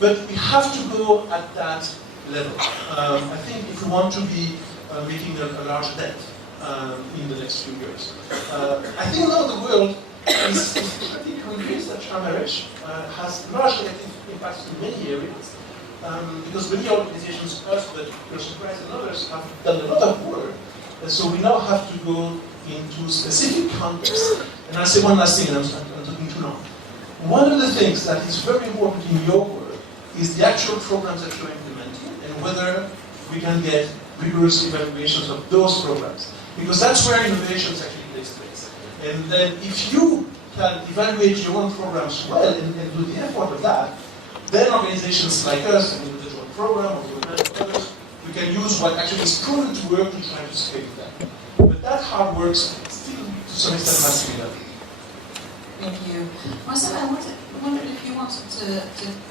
But we have to go at that level. I think if we want to be making a large dent in the next few years. I think now the world is pretty convinced that child marriage has large negative impacts in many areas. Because many organizations, us, the Person Prize and others, have done a lot of work. And so we now have to go into specific contexts. And I'll say one last thing, and I'm talking too long. One of the things that is very important in your work is the actual programs that you're implementing and whether we can get rigorous evaluations of those programs. Because that's where innovations actually takes place. And then if you can evaluate your own programs well and do the effort of that, then organizations like us, and the joint program or others, we can use what actually is proven to work to try to scale that. But that hard work still, to some extent, has to be done. Thank you. Marcel, I wondered if you wanted to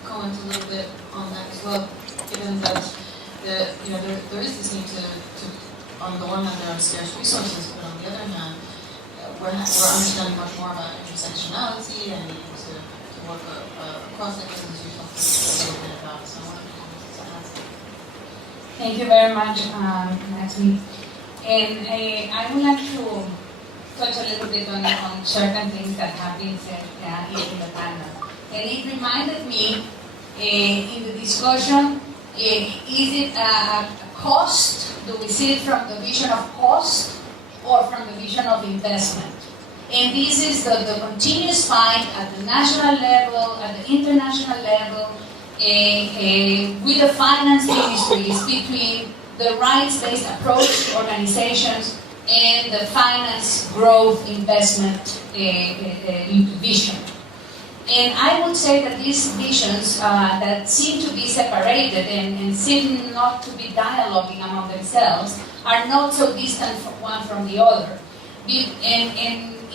comment a little bit on that as well, given that there is this need to, on the one hand, there are scarce resources, but on the other hand, we're understanding much more about intersectionality and needing to work across sectors, as you talked a little bit about. So I wanted to ask. Thank you very much, Maxine. And I would like to touch a little bit on certain things that have been said here in the panel. And it reminded me in the discussion, is it a cost? Do we see it from the vision of cost or from the vision of investment? And this is the continuous fight at the national level, at the international level, with the finance ministries between the rights-based approach organizations and the finance growth investment vision. And I would say that these visions that seem to be separated and seem not to be dialoguing among themselves are not so distant one from the other.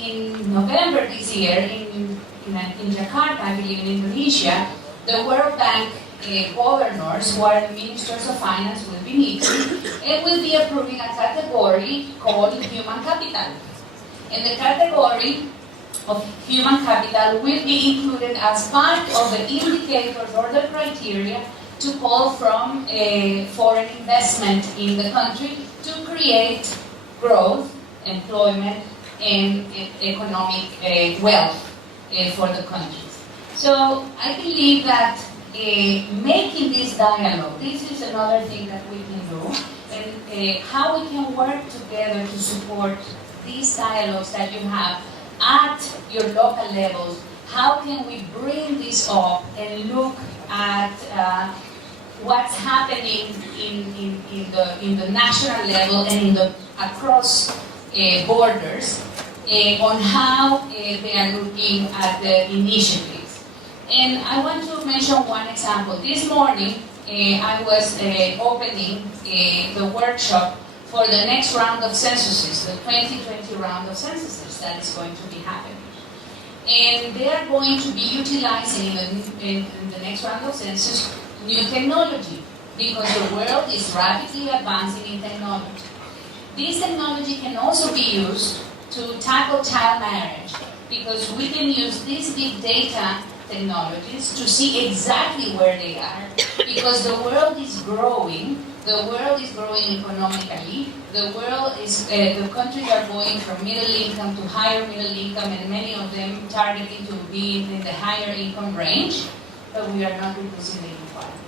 In November this year, in Jakarta, I believe in Indonesia, the World Bank governors, who are the ministers of finance, will be meeting and will be approving a category called human capital. And the category of human capital will be included as part of the indicators or the criteria to call from foreign investment in the country to create growth, employment, and economic wealth for the countries. So I believe that making this dialogue, this is another thing that we can do, and how we can work together to support these dialogues that you have at your local levels. How can we bring this up and look at what's happening in the national level and across borders on how they are looking at the initiatives. And I want to mention one example. This morning, I was opening the workshop for the next round of censuses, the 2020 round of censuses that is going to be happening. And they are going to be utilizing in the next round of census new technology, because the world is rapidly advancing in technology. This technology can also be used to tackle child marriage, because we can use this big data technologies to see exactly where they are, because the world is growing. The world is growing economically. The countries are going from middle income to higher middle income, and many of them targeting to be in the higher income range, but we are not reducing the inequality.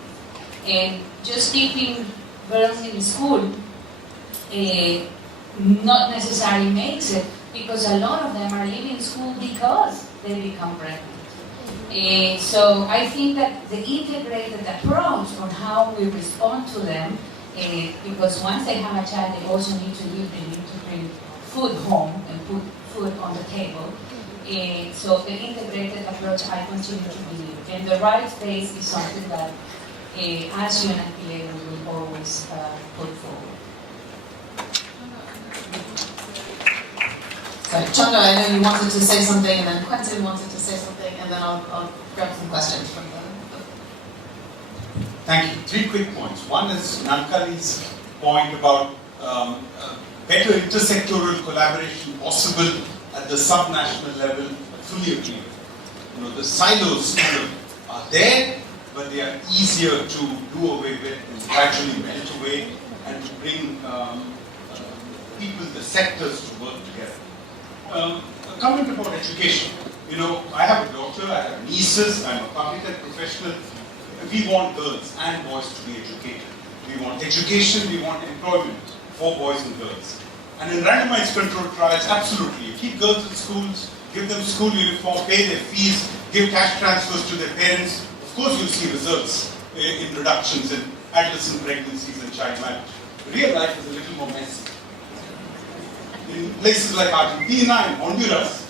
And just keeping girls in school not necessarily makes it, because a lot of them are leaving school because they become pregnant. So I think that the integrated approach on how we respond to them, because once they have a child, they also need to live, they need to bring food home and put food on the table. So the integrated approach, I continue to believe. And the right space is something that, as Multilateral will always put forward. Sorry, Chanda, I know you wanted to say something, and then Quentin wanted to say something, and then I'll grab some questions from them. Thank you. 3 quick points. One is Nankali's point about better intersectoral collaboration possible at the subnational level. I fully agree. You know, the silos kind of are there, but they are easier to do away with and gradually melt away, and to bring people, the sectors to work together. A comment about education. You know, I have a daughter, I have nieces, I'm a public health professional. We want girls and boys to be educated. We want education, we want employment for boys and girls. And in randomized controlled trials, absolutely. You keep girls in schools, give them school uniform, pay their fees, give cash transfers to their parents. Of course you'll see results in reductions in adolescent pregnancies and child marriage. Real life is a little more messy. In places like Argentina and Honduras,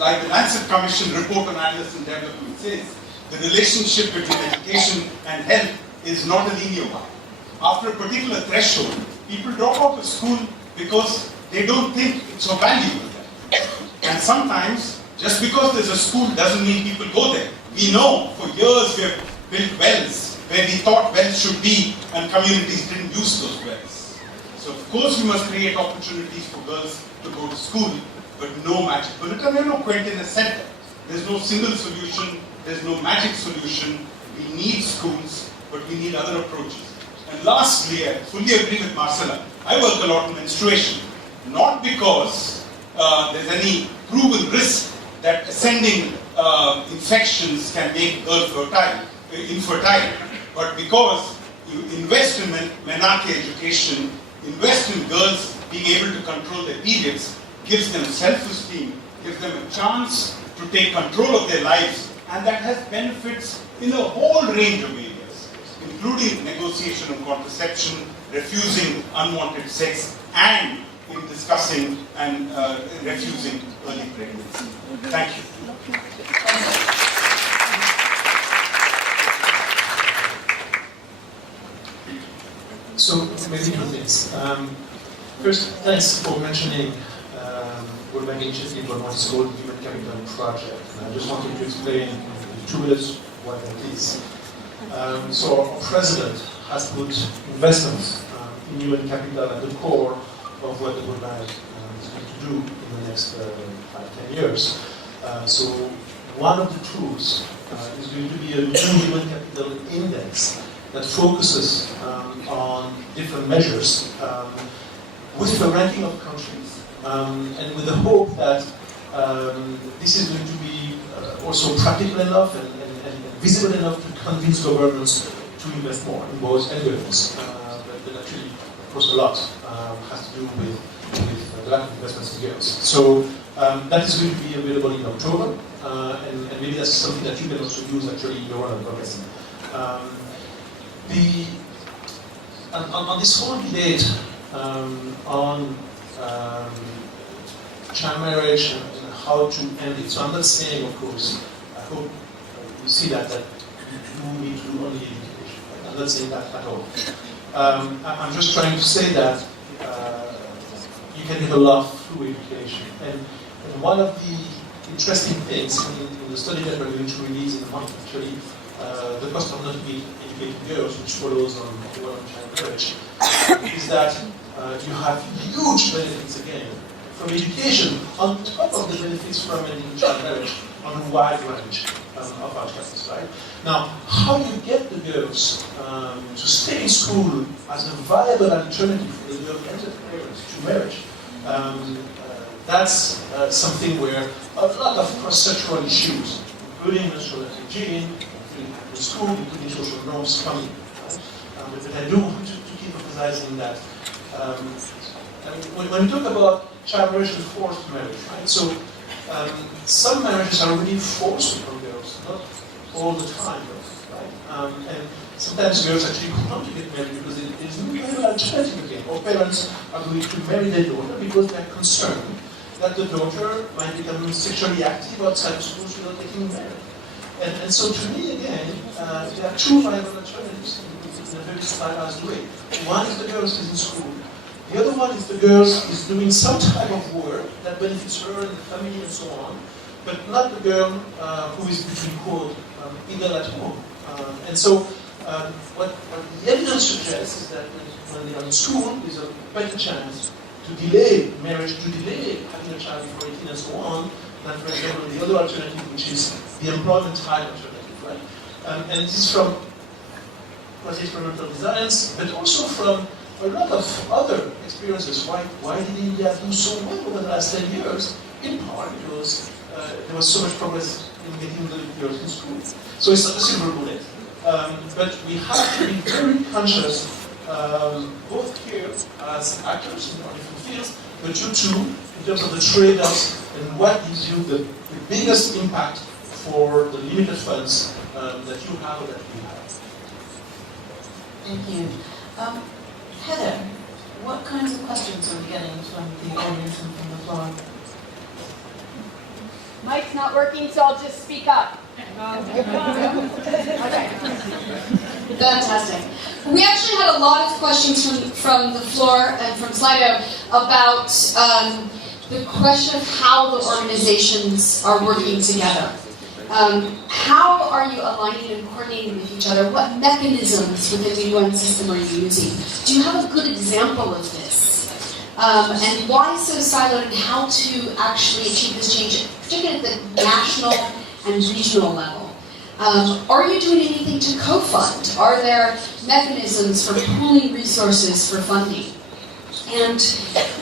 like the Lancet Commission report on adolescent development says, the relationship between education and health is not a linear one. After a particular threshold, people drop out of school because they don't think it's of value to them. And sometimes, just because there's a school doesn't mean people go there. We know for years we have built wells where we thought wells should be, and communities didn't use those wells. So of course we must create opportunities for girls to go to school, but no magic bullet. And Quentin has said that. There's no single solution, there's no magic solution. We need schools, but we need other approaches. And lastly, I fully agree with Marcella. I work a lot on menstruation. Not because there's any proven risk that ascending infections can make girls infertile, but because you invest in menarche education, invest in girls being able to control their periods, gives them self-esteem, gives them a chance to take control of their lives, and that has benefits in a whole range of areas, including negotiation of contraception, refusing unwanted sex, and in discussing and refusing early pregnancy. Thank you. So, maybe 2 things. First, thanks for mentioning World Bank initiative on what is called the Human Capital Project. And I just wanted to explain in 2 minutes what that is. So our president has put investments in human capital at the core of what the World Bank is going to do in the next 5-10 years. So one of the tools is going to be a new human capital index that focuses on different measures with the ranking of countries and with the hope that this is going to be also practical enough and visible enough to convince governments to invest more in boys and girls. But actually, of course, a lot has to do with the lack of investments in girls. So that is going to be available in October, and maybe that's something that you can also use actually in your own advocacy. On this whole debate on child marriage and how to end it, so I'm not saying, of course, I hope you see that you need to do only education. Right? I'm not saying that at all. I'm just trying to say that you can get a lot through education. And one of the interesting things in the study that we're going to release in a month, actually, the cost of not being educated girls, which follows on the one on child marriage, is that you have huge benefits again from education on top of the benefits from ending child marriage on a wide range of our campus, right? Now, how you get the girls to stay in school as a viable alternative for the young parents to marriage, that's something where a lot of cross-sectoral issues, including menstrual hygiene, including the school, including social norms coming. But I do want to keep emphasizing that. When we talk about child marriage and forced marriage, right? So some marriages are really forced for girls, not all the time, right? And sometimes girls actually want to get married because there's no real alternative again. Or parents are going to marry their daughter because they're concerned that the daughter might become sexually active outside of school without getting married. And so to me, again, there are two viable alternatives in a very stylized way. One is the girl is in school. The other one is the girl is doing some type of work that benefits her and the family and so on, but not the girl who is between quote, idle at home. And so what the evidence suggests is that when they are in school, there's a better chance to delay marriage, to delay having a child before 18 and so on, than, for example, the other alternative, which is the employment type alternative, right? And this is from quasi-experimental designs, but also from a lot of other experiences. Why did India do so well over the last 10 years? In part because there was so much progress in getting the girls in school. So it's not a silver bullet. But we have to be very conscious, both here as actors in our different fields, but you too, in terms of the trade-offs and what gives you the biggest impact for the limited funds that you have or that we have. Thank you. Heather, what kinds of questions are we getting from the audience and from the floor? Mic's not working, so I'll just speak up. Okay. Fantastic. We actually had a lot of questions from the floor and from Slido about the question of how the organizations are working together. How are you aligning and coordinating with each other? What mechanisms within the UN system are you using? Do you have a good example of this? And why so siloed, and how to actually achieve this change, particularly at the national and regional level? Are you doing anything to co-fund? Are there mechanisms for pooling resources for funding? And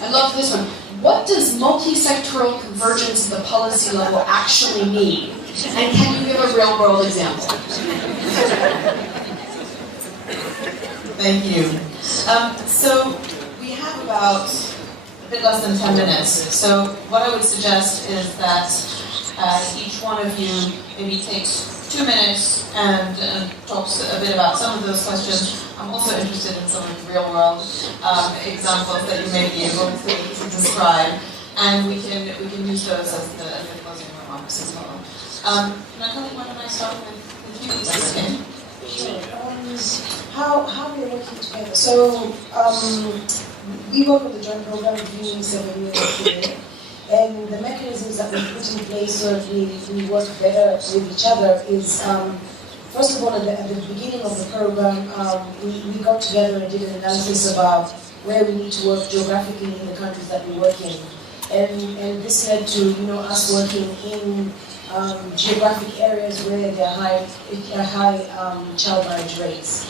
I love this one. What does multi-sectoral convergence at the policy level actually mean? And can you give a real-world example? Thank you. So we have about a bit less than 10 minutes. So what I would suggest is that each one of you maybe takes 2 minutes and talks a bit about some of those questions. I'm also interested in some of the real-world examples that you may be able to describe, and we can use those as the closing remarks as well. Natalie, why don't I start with you this again? How we are working together. So we work with the joint program of UNICEF and UNFPA, and the mechanisms that we put in place so that we work better with each other is, first of all, at the beginning of the program, we got together and did an analysis about where we need to work geographically in the countries that we work in. And this led to us working in geographic areas where there are high child marriage rates.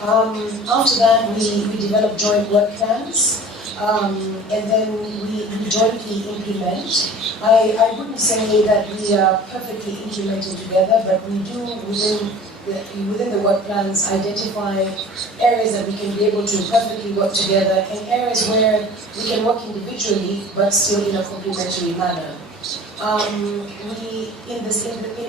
After that, we developed joint work plans, and then we jointly implement. I wouldn't say that we are perfectly implementing together, but we do within the work plans identify areas that we can be able to perfectly work together, and areas where we can work individually but still in a complementary manner. In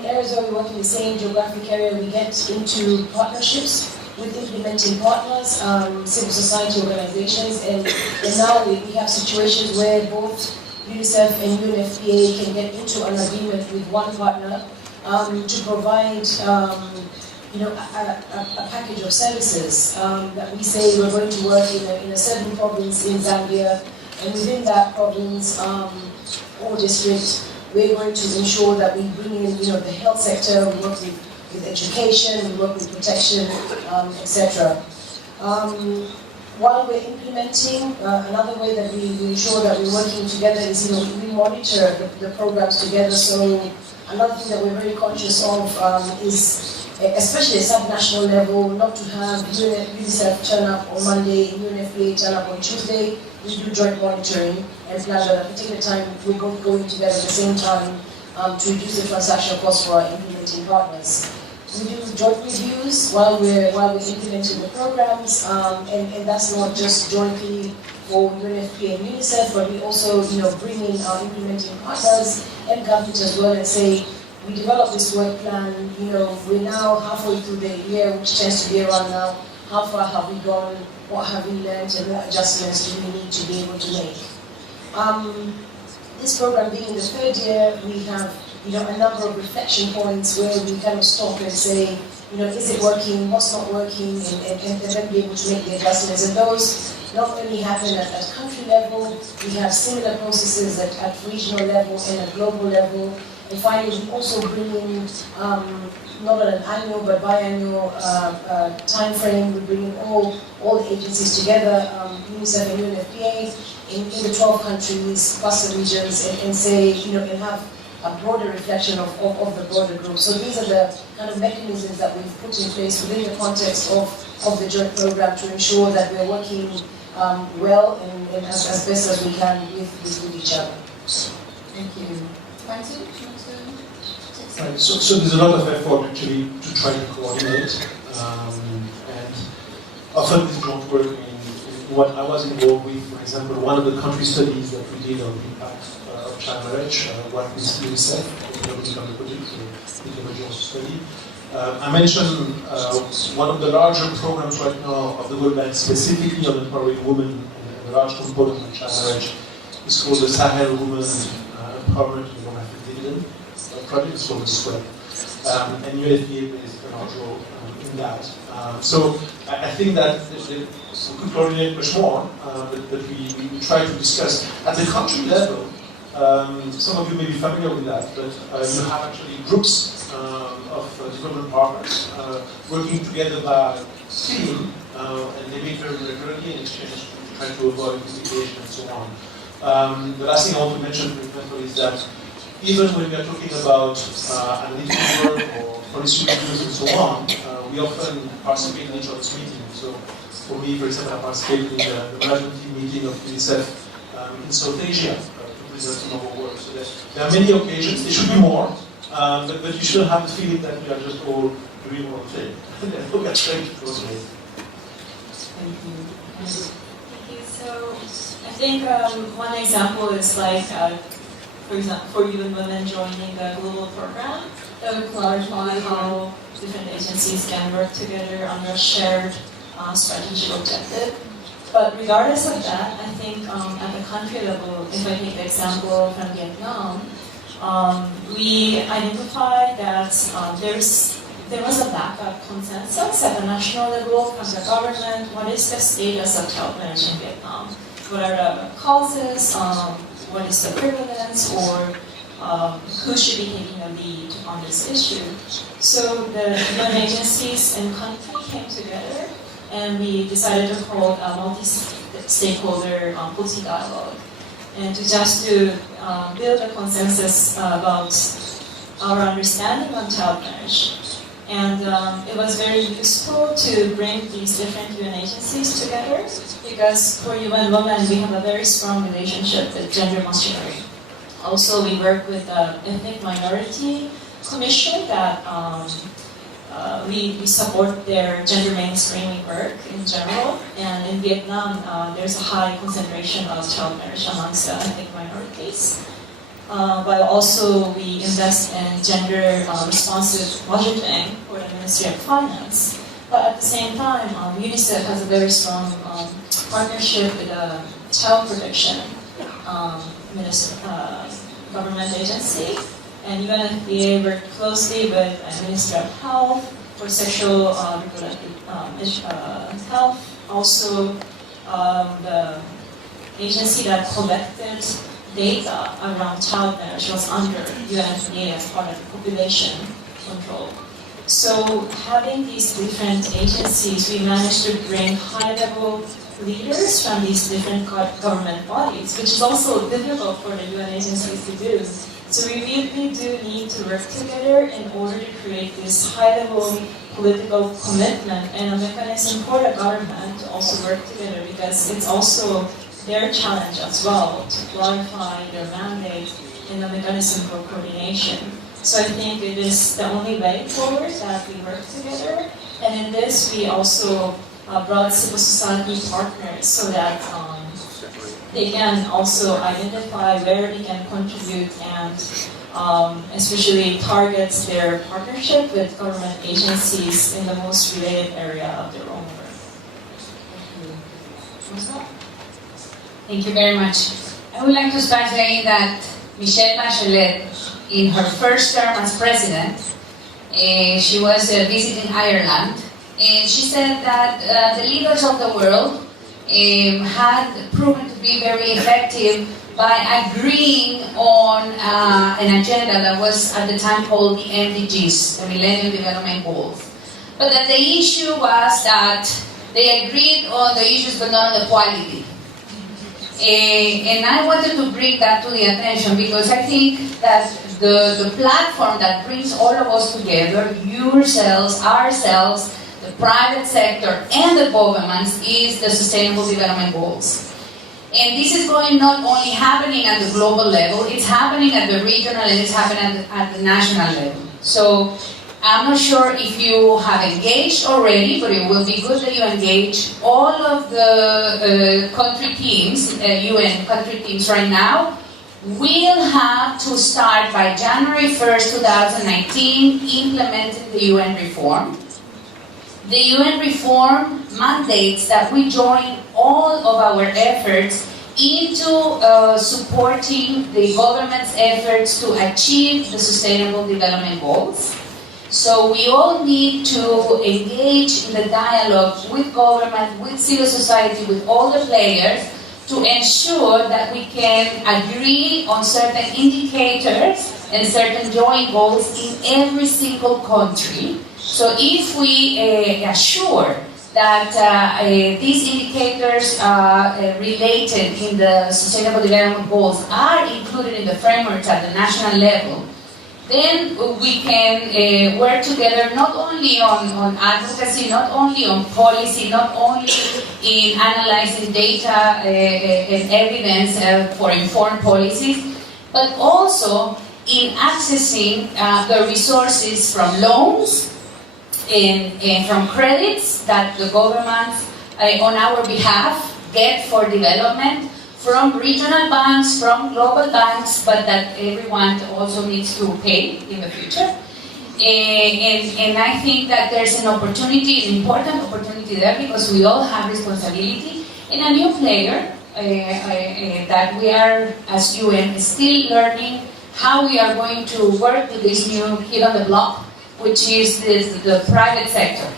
areas where we work in the same geographic area, we get into partnerships with implementing partners, civil society organizations, and now we have situations where both UNICEF and UNFPA can get into an agreement with one partner to provide a package of services that we say we're going to work in a certain province in Zambia, and within that province or district, we're going to ensure that we bring in the health sector, we work with education, we work with protection, etc. while we're implementing, another way that we ensure that we're working together is, we monitor the programs together. So another thing that we're very conscious of is, especially at sub-national level, not to have UNICEF turn up on Monday, UNFPA turn up on Tuesday. We do joint monitoring and plan that at a particular time we're going together at the same time to reduce the transactional cost for our implementing partners. We do joint reviews while we're implementing the programs, and that's not just jointly for UNFPA and UNICEF, but we also bring in our implementing partners and government as well and say, we developed this work plan, we're now halfway through the year, which tends to be around now. How far have we gone? What have we learned? And what adjustments do we need to be able to make? This program being in the third year, we have a number of reflection points where we kind of stop and say, is it working? What's not working? And then be able to make the adjustments. And those not only happen at country level, we have similar processes at regional level and at global level. And finally, we also bring in, not on an annual but biannual time frame, we bring in all the agencies together, UNICEF and UNFPA, in the 12 countries plus the regions, and say, and have a broader reflection of the broader group. So these are the kind of mechanisms that we've put in place within the context of the joint program to ensure that we're working well and as best as we can with each other. Thank you. Francis, Right. So there's a lot of effort actually to try to coordinate, and often this don't work. In what I was involved with, for example, one of the country studies that we did on the impact of child marriage, one with UNICEF, the emergency study. I mentioned one of the larger programs right now of the World Bank specifically on empowering women, and a large component of child marriage is called the Sahel Women Empowerment and Demographic Dividend project. It's called the SWEP. And UNFPA plays a large role in that. So I think that we could coordinate much more, but we try to discuss. At the country level, some of you may be familiar with that, but you have actually groups of development partners working together by theme, and they meet very regularly and exchange to try to avoid duplication and so on. The last thing I want to mention, for example, is that even when we are talking about analytical work or policy reviews and so on, we often participate in each other's meetings. So for me, for example, I participated in the management team meeting of UNICEF in South Asia to present some of our work. So there are many occasions, there should be more, but you shouldn't have the feeling that we are just all doing one thing. We are trying to coordinate. Thank you. Thank you. So I think one example is like, for example, for UN Women joining the global program, that would clarify how different agencies can work together under a shared strategic objective. But regardless of that, I think at the country level, if I take the example from Vietnam, we identified that there was a lack of consensus at the national level from the government. What is the status of child marriage in Vietnam? What are the causes? What is the prevalence, or who should be taking the lead on this issue? So the UN agencies and country came together, and we decided to hold a multi-stakeholder policy dialogue, and to build a consensus about our understanding of child marriage. And it was very useful to bring these different UN agencies together, because for UN Women, we have a very strong relationship with gender machinery. Also, we work with the Ethnic Minority Commission that we support their gender mainstreaming work in general. And in Vietnam, there's a high concentration of child marriage amongst the ethnic minorities. While also we invest in gender responsive budgeting for the Ministry of Finance. But at the same time, UNICEF has a very strong partnership with the Child Protection government agency, and UNFPA worked closely with the Ministry of Health for sexual reproductive health. Also, the agency that collected data around child marriage was under UNFPA as part of population control. So having these different agencies, we managed to bring high-level leaders from these different government bodies, which is also difficult for the UN agencies to do. So we really do need to work together in order to create this high-level political commitment and a mechanism for the government to also work together, because it's also their challenge as well to clarify their mandate and a mechanism for coordination. So I think it is the only way forward that we work together. And in this, we also brought civil society partners so that they can also identify where they can contribute and especially target their partnership with government agencies in the most related area of their own work. Thank you very much. I would like to start saying that Michelle Bachelet, in her first term as president, she was visiting Ireland, and she said that the leaders of the world had proven to be very effective by agreeing on an agenda that was at the time called the MDGs, the Millennium Development Goals. But that the issue was that they agreed on the issues but not on the quality. And I wanted to bring that to the attention because I think that the platform that brings all of us together, yourselves, ourselves, the private sector, and the governments, is the Sustainable Development Goals. And this is going not only happening at the global level, it's happening at the regional and it's happening at the national level. So I'm not sure if you have engaged already, but it will be good that you engage all of the country teams, UN country teams right now. We'll have to start by January 1st, 2019, implementing the UN reform. The UN reform mandates that we join all of our efforts into supporting the government's efforts to achieve the Sustainable Development Goals. So we all need to engage in the dialogue with government, with civil society, with all the players to ensure that we can agree on certain indicators and certain joint goals in every single country. So if we assure that these indicators related in the Sustainable Development Goals are included in the frameworks at the national level, then we can work together not only on advocacy, not only on policy, not only in analyzing data and evidence for informed policies, but also in accessing the resources from loans and from credits that the governments on our behalf get for development, from regional banks, from global banks, but that everyone also needs to pay in the future. And I think that there's an opportunity, an important opportunity there, because we all have responsibility. And a new player that we are, as UN, still learning how we are going to work with this new kid on the block, which is the private sector.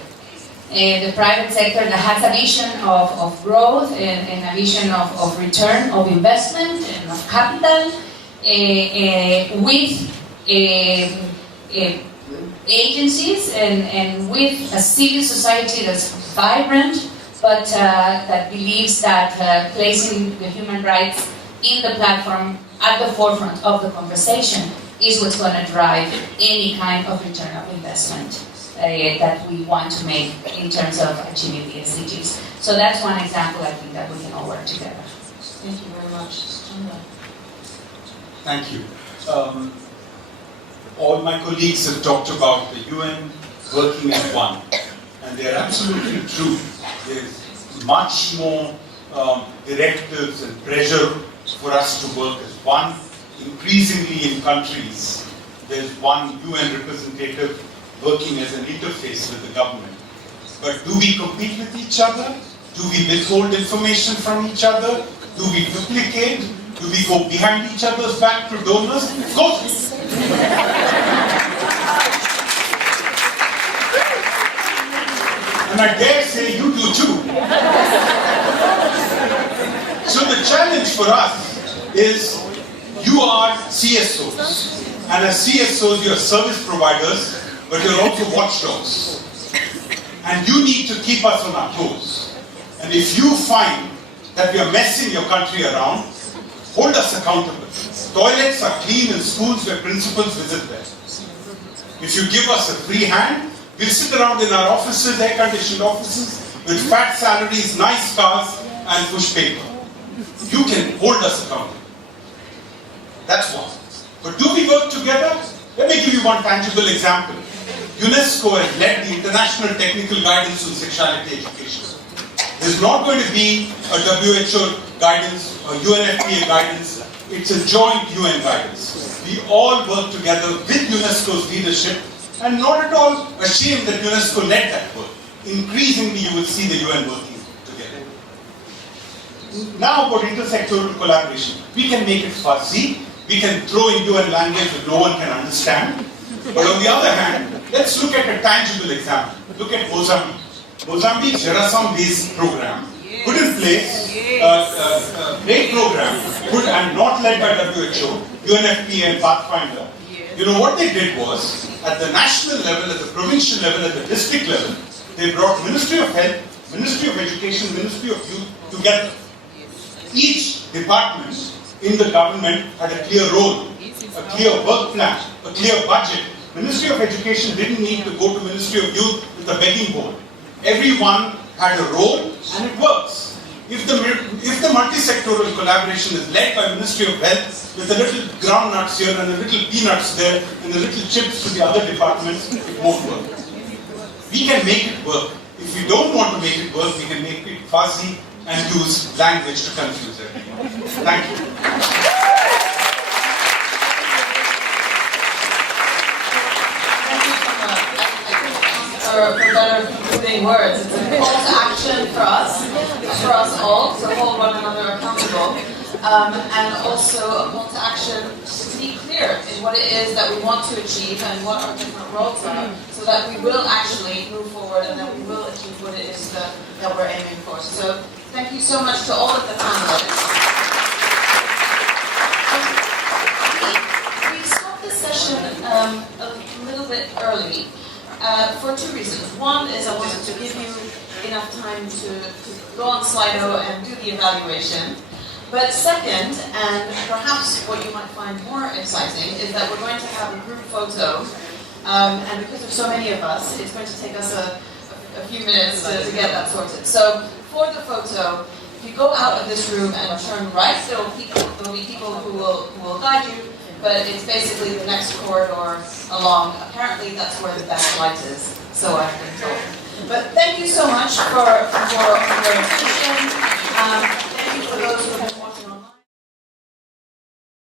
The private sector that has a vision of growth and a vision of return of investment and of capital with agencies and with a civil society that's vibrant, but that believes that placing the human rights in the platform at the forefront of the conversation is what's going to drive any kind of return of investment that we want to make in terms of achieving the SDGs. So that's one example, I think, that we can all work together. Thank you very much. Thank you. All my colleagues have talked about the UN working as one, and they're absolutely true. There's much more directives and pressure for us to work as one. Increasingly in countries, there's one UN representative working as an interface with the government. But do we compete with each other? Do we withhold information from each other? Do we duplicate? Do we go behind each other's back to donors? Of course. And I dare say you do too. So the challenge for us is, you are CSOs. And as CSOs, you're service providers, but you're also watchdogs. And you need to keep us on our toes. And if you find that we are messing your country around, hold us accountable. Toilets are clean in schools where principals visit them. If you give us a free hand, we'll sit around in our offices, air-conditioned offices, with fat salaries, nice cars, and push paper. You can hold us accountable. That's one. But do we work together? Let me give you one tangible example. UNESCO has led the international technical guidance on sexuality education. There's not going to be a WHO guidance, a UNFPA guidance. It's a joint UN guidance. We all work together with UNESCO's leadership, and not at all ashamed that UNESCO led that work. Increasingly, you will see the UN working together. Now about intersectoral collaboration. We can make it fuzzy. We can throw in UN language that no one can understand. But on the other hand, let's look at a tangible example. Look at Mozambique. Mozambique's Geração-based program put in place a great program, and not led by WHO, UNFPA and Pathfinder. You know what they did was, at the national level, at the provincial level, at the district level, they brought Ministry of Health, Ministry of Education, Ministry of Youth together. Each department in the government had a clear role, a clear work plan, a clear budget. Ministry of Education didn't need to go to Ministry of Youth with a begging bowl. Everyone had a role, and it works. If the multi-sectoral collaboration is led by Ministry of Health with a little groundnuts here and a little peanuts there and a little chips to the other departments, it won't work. We can make it work. If we don't want to make it work, we can make it fuzzy and use language to confuse everyone. Thank you. For better concluding words. It's a call to action for us all, to hold one another accountable, and also a call to action to be clear in what it is that we want to achieve and what our different roles are, so that we will actually move forward and that we will achieve what it is that we're aiming for. So thank you so much to all of the panelists. We stopped this session a little bit early. For two reasons. One is I wanted to give you enough time to go on Slido and do the evaluation. But second, and perhaps what you might find more exciting, is that we're going to have a group photo. And because there's so many of us, it's going to take us a few minutes to get that sorted. So for the photo, if you go out of this room and turn right, there will be people who will guide you. But it's basically the next corridor along. Apparently that's where the best light is, so I've been told. But thank you so much for your attention.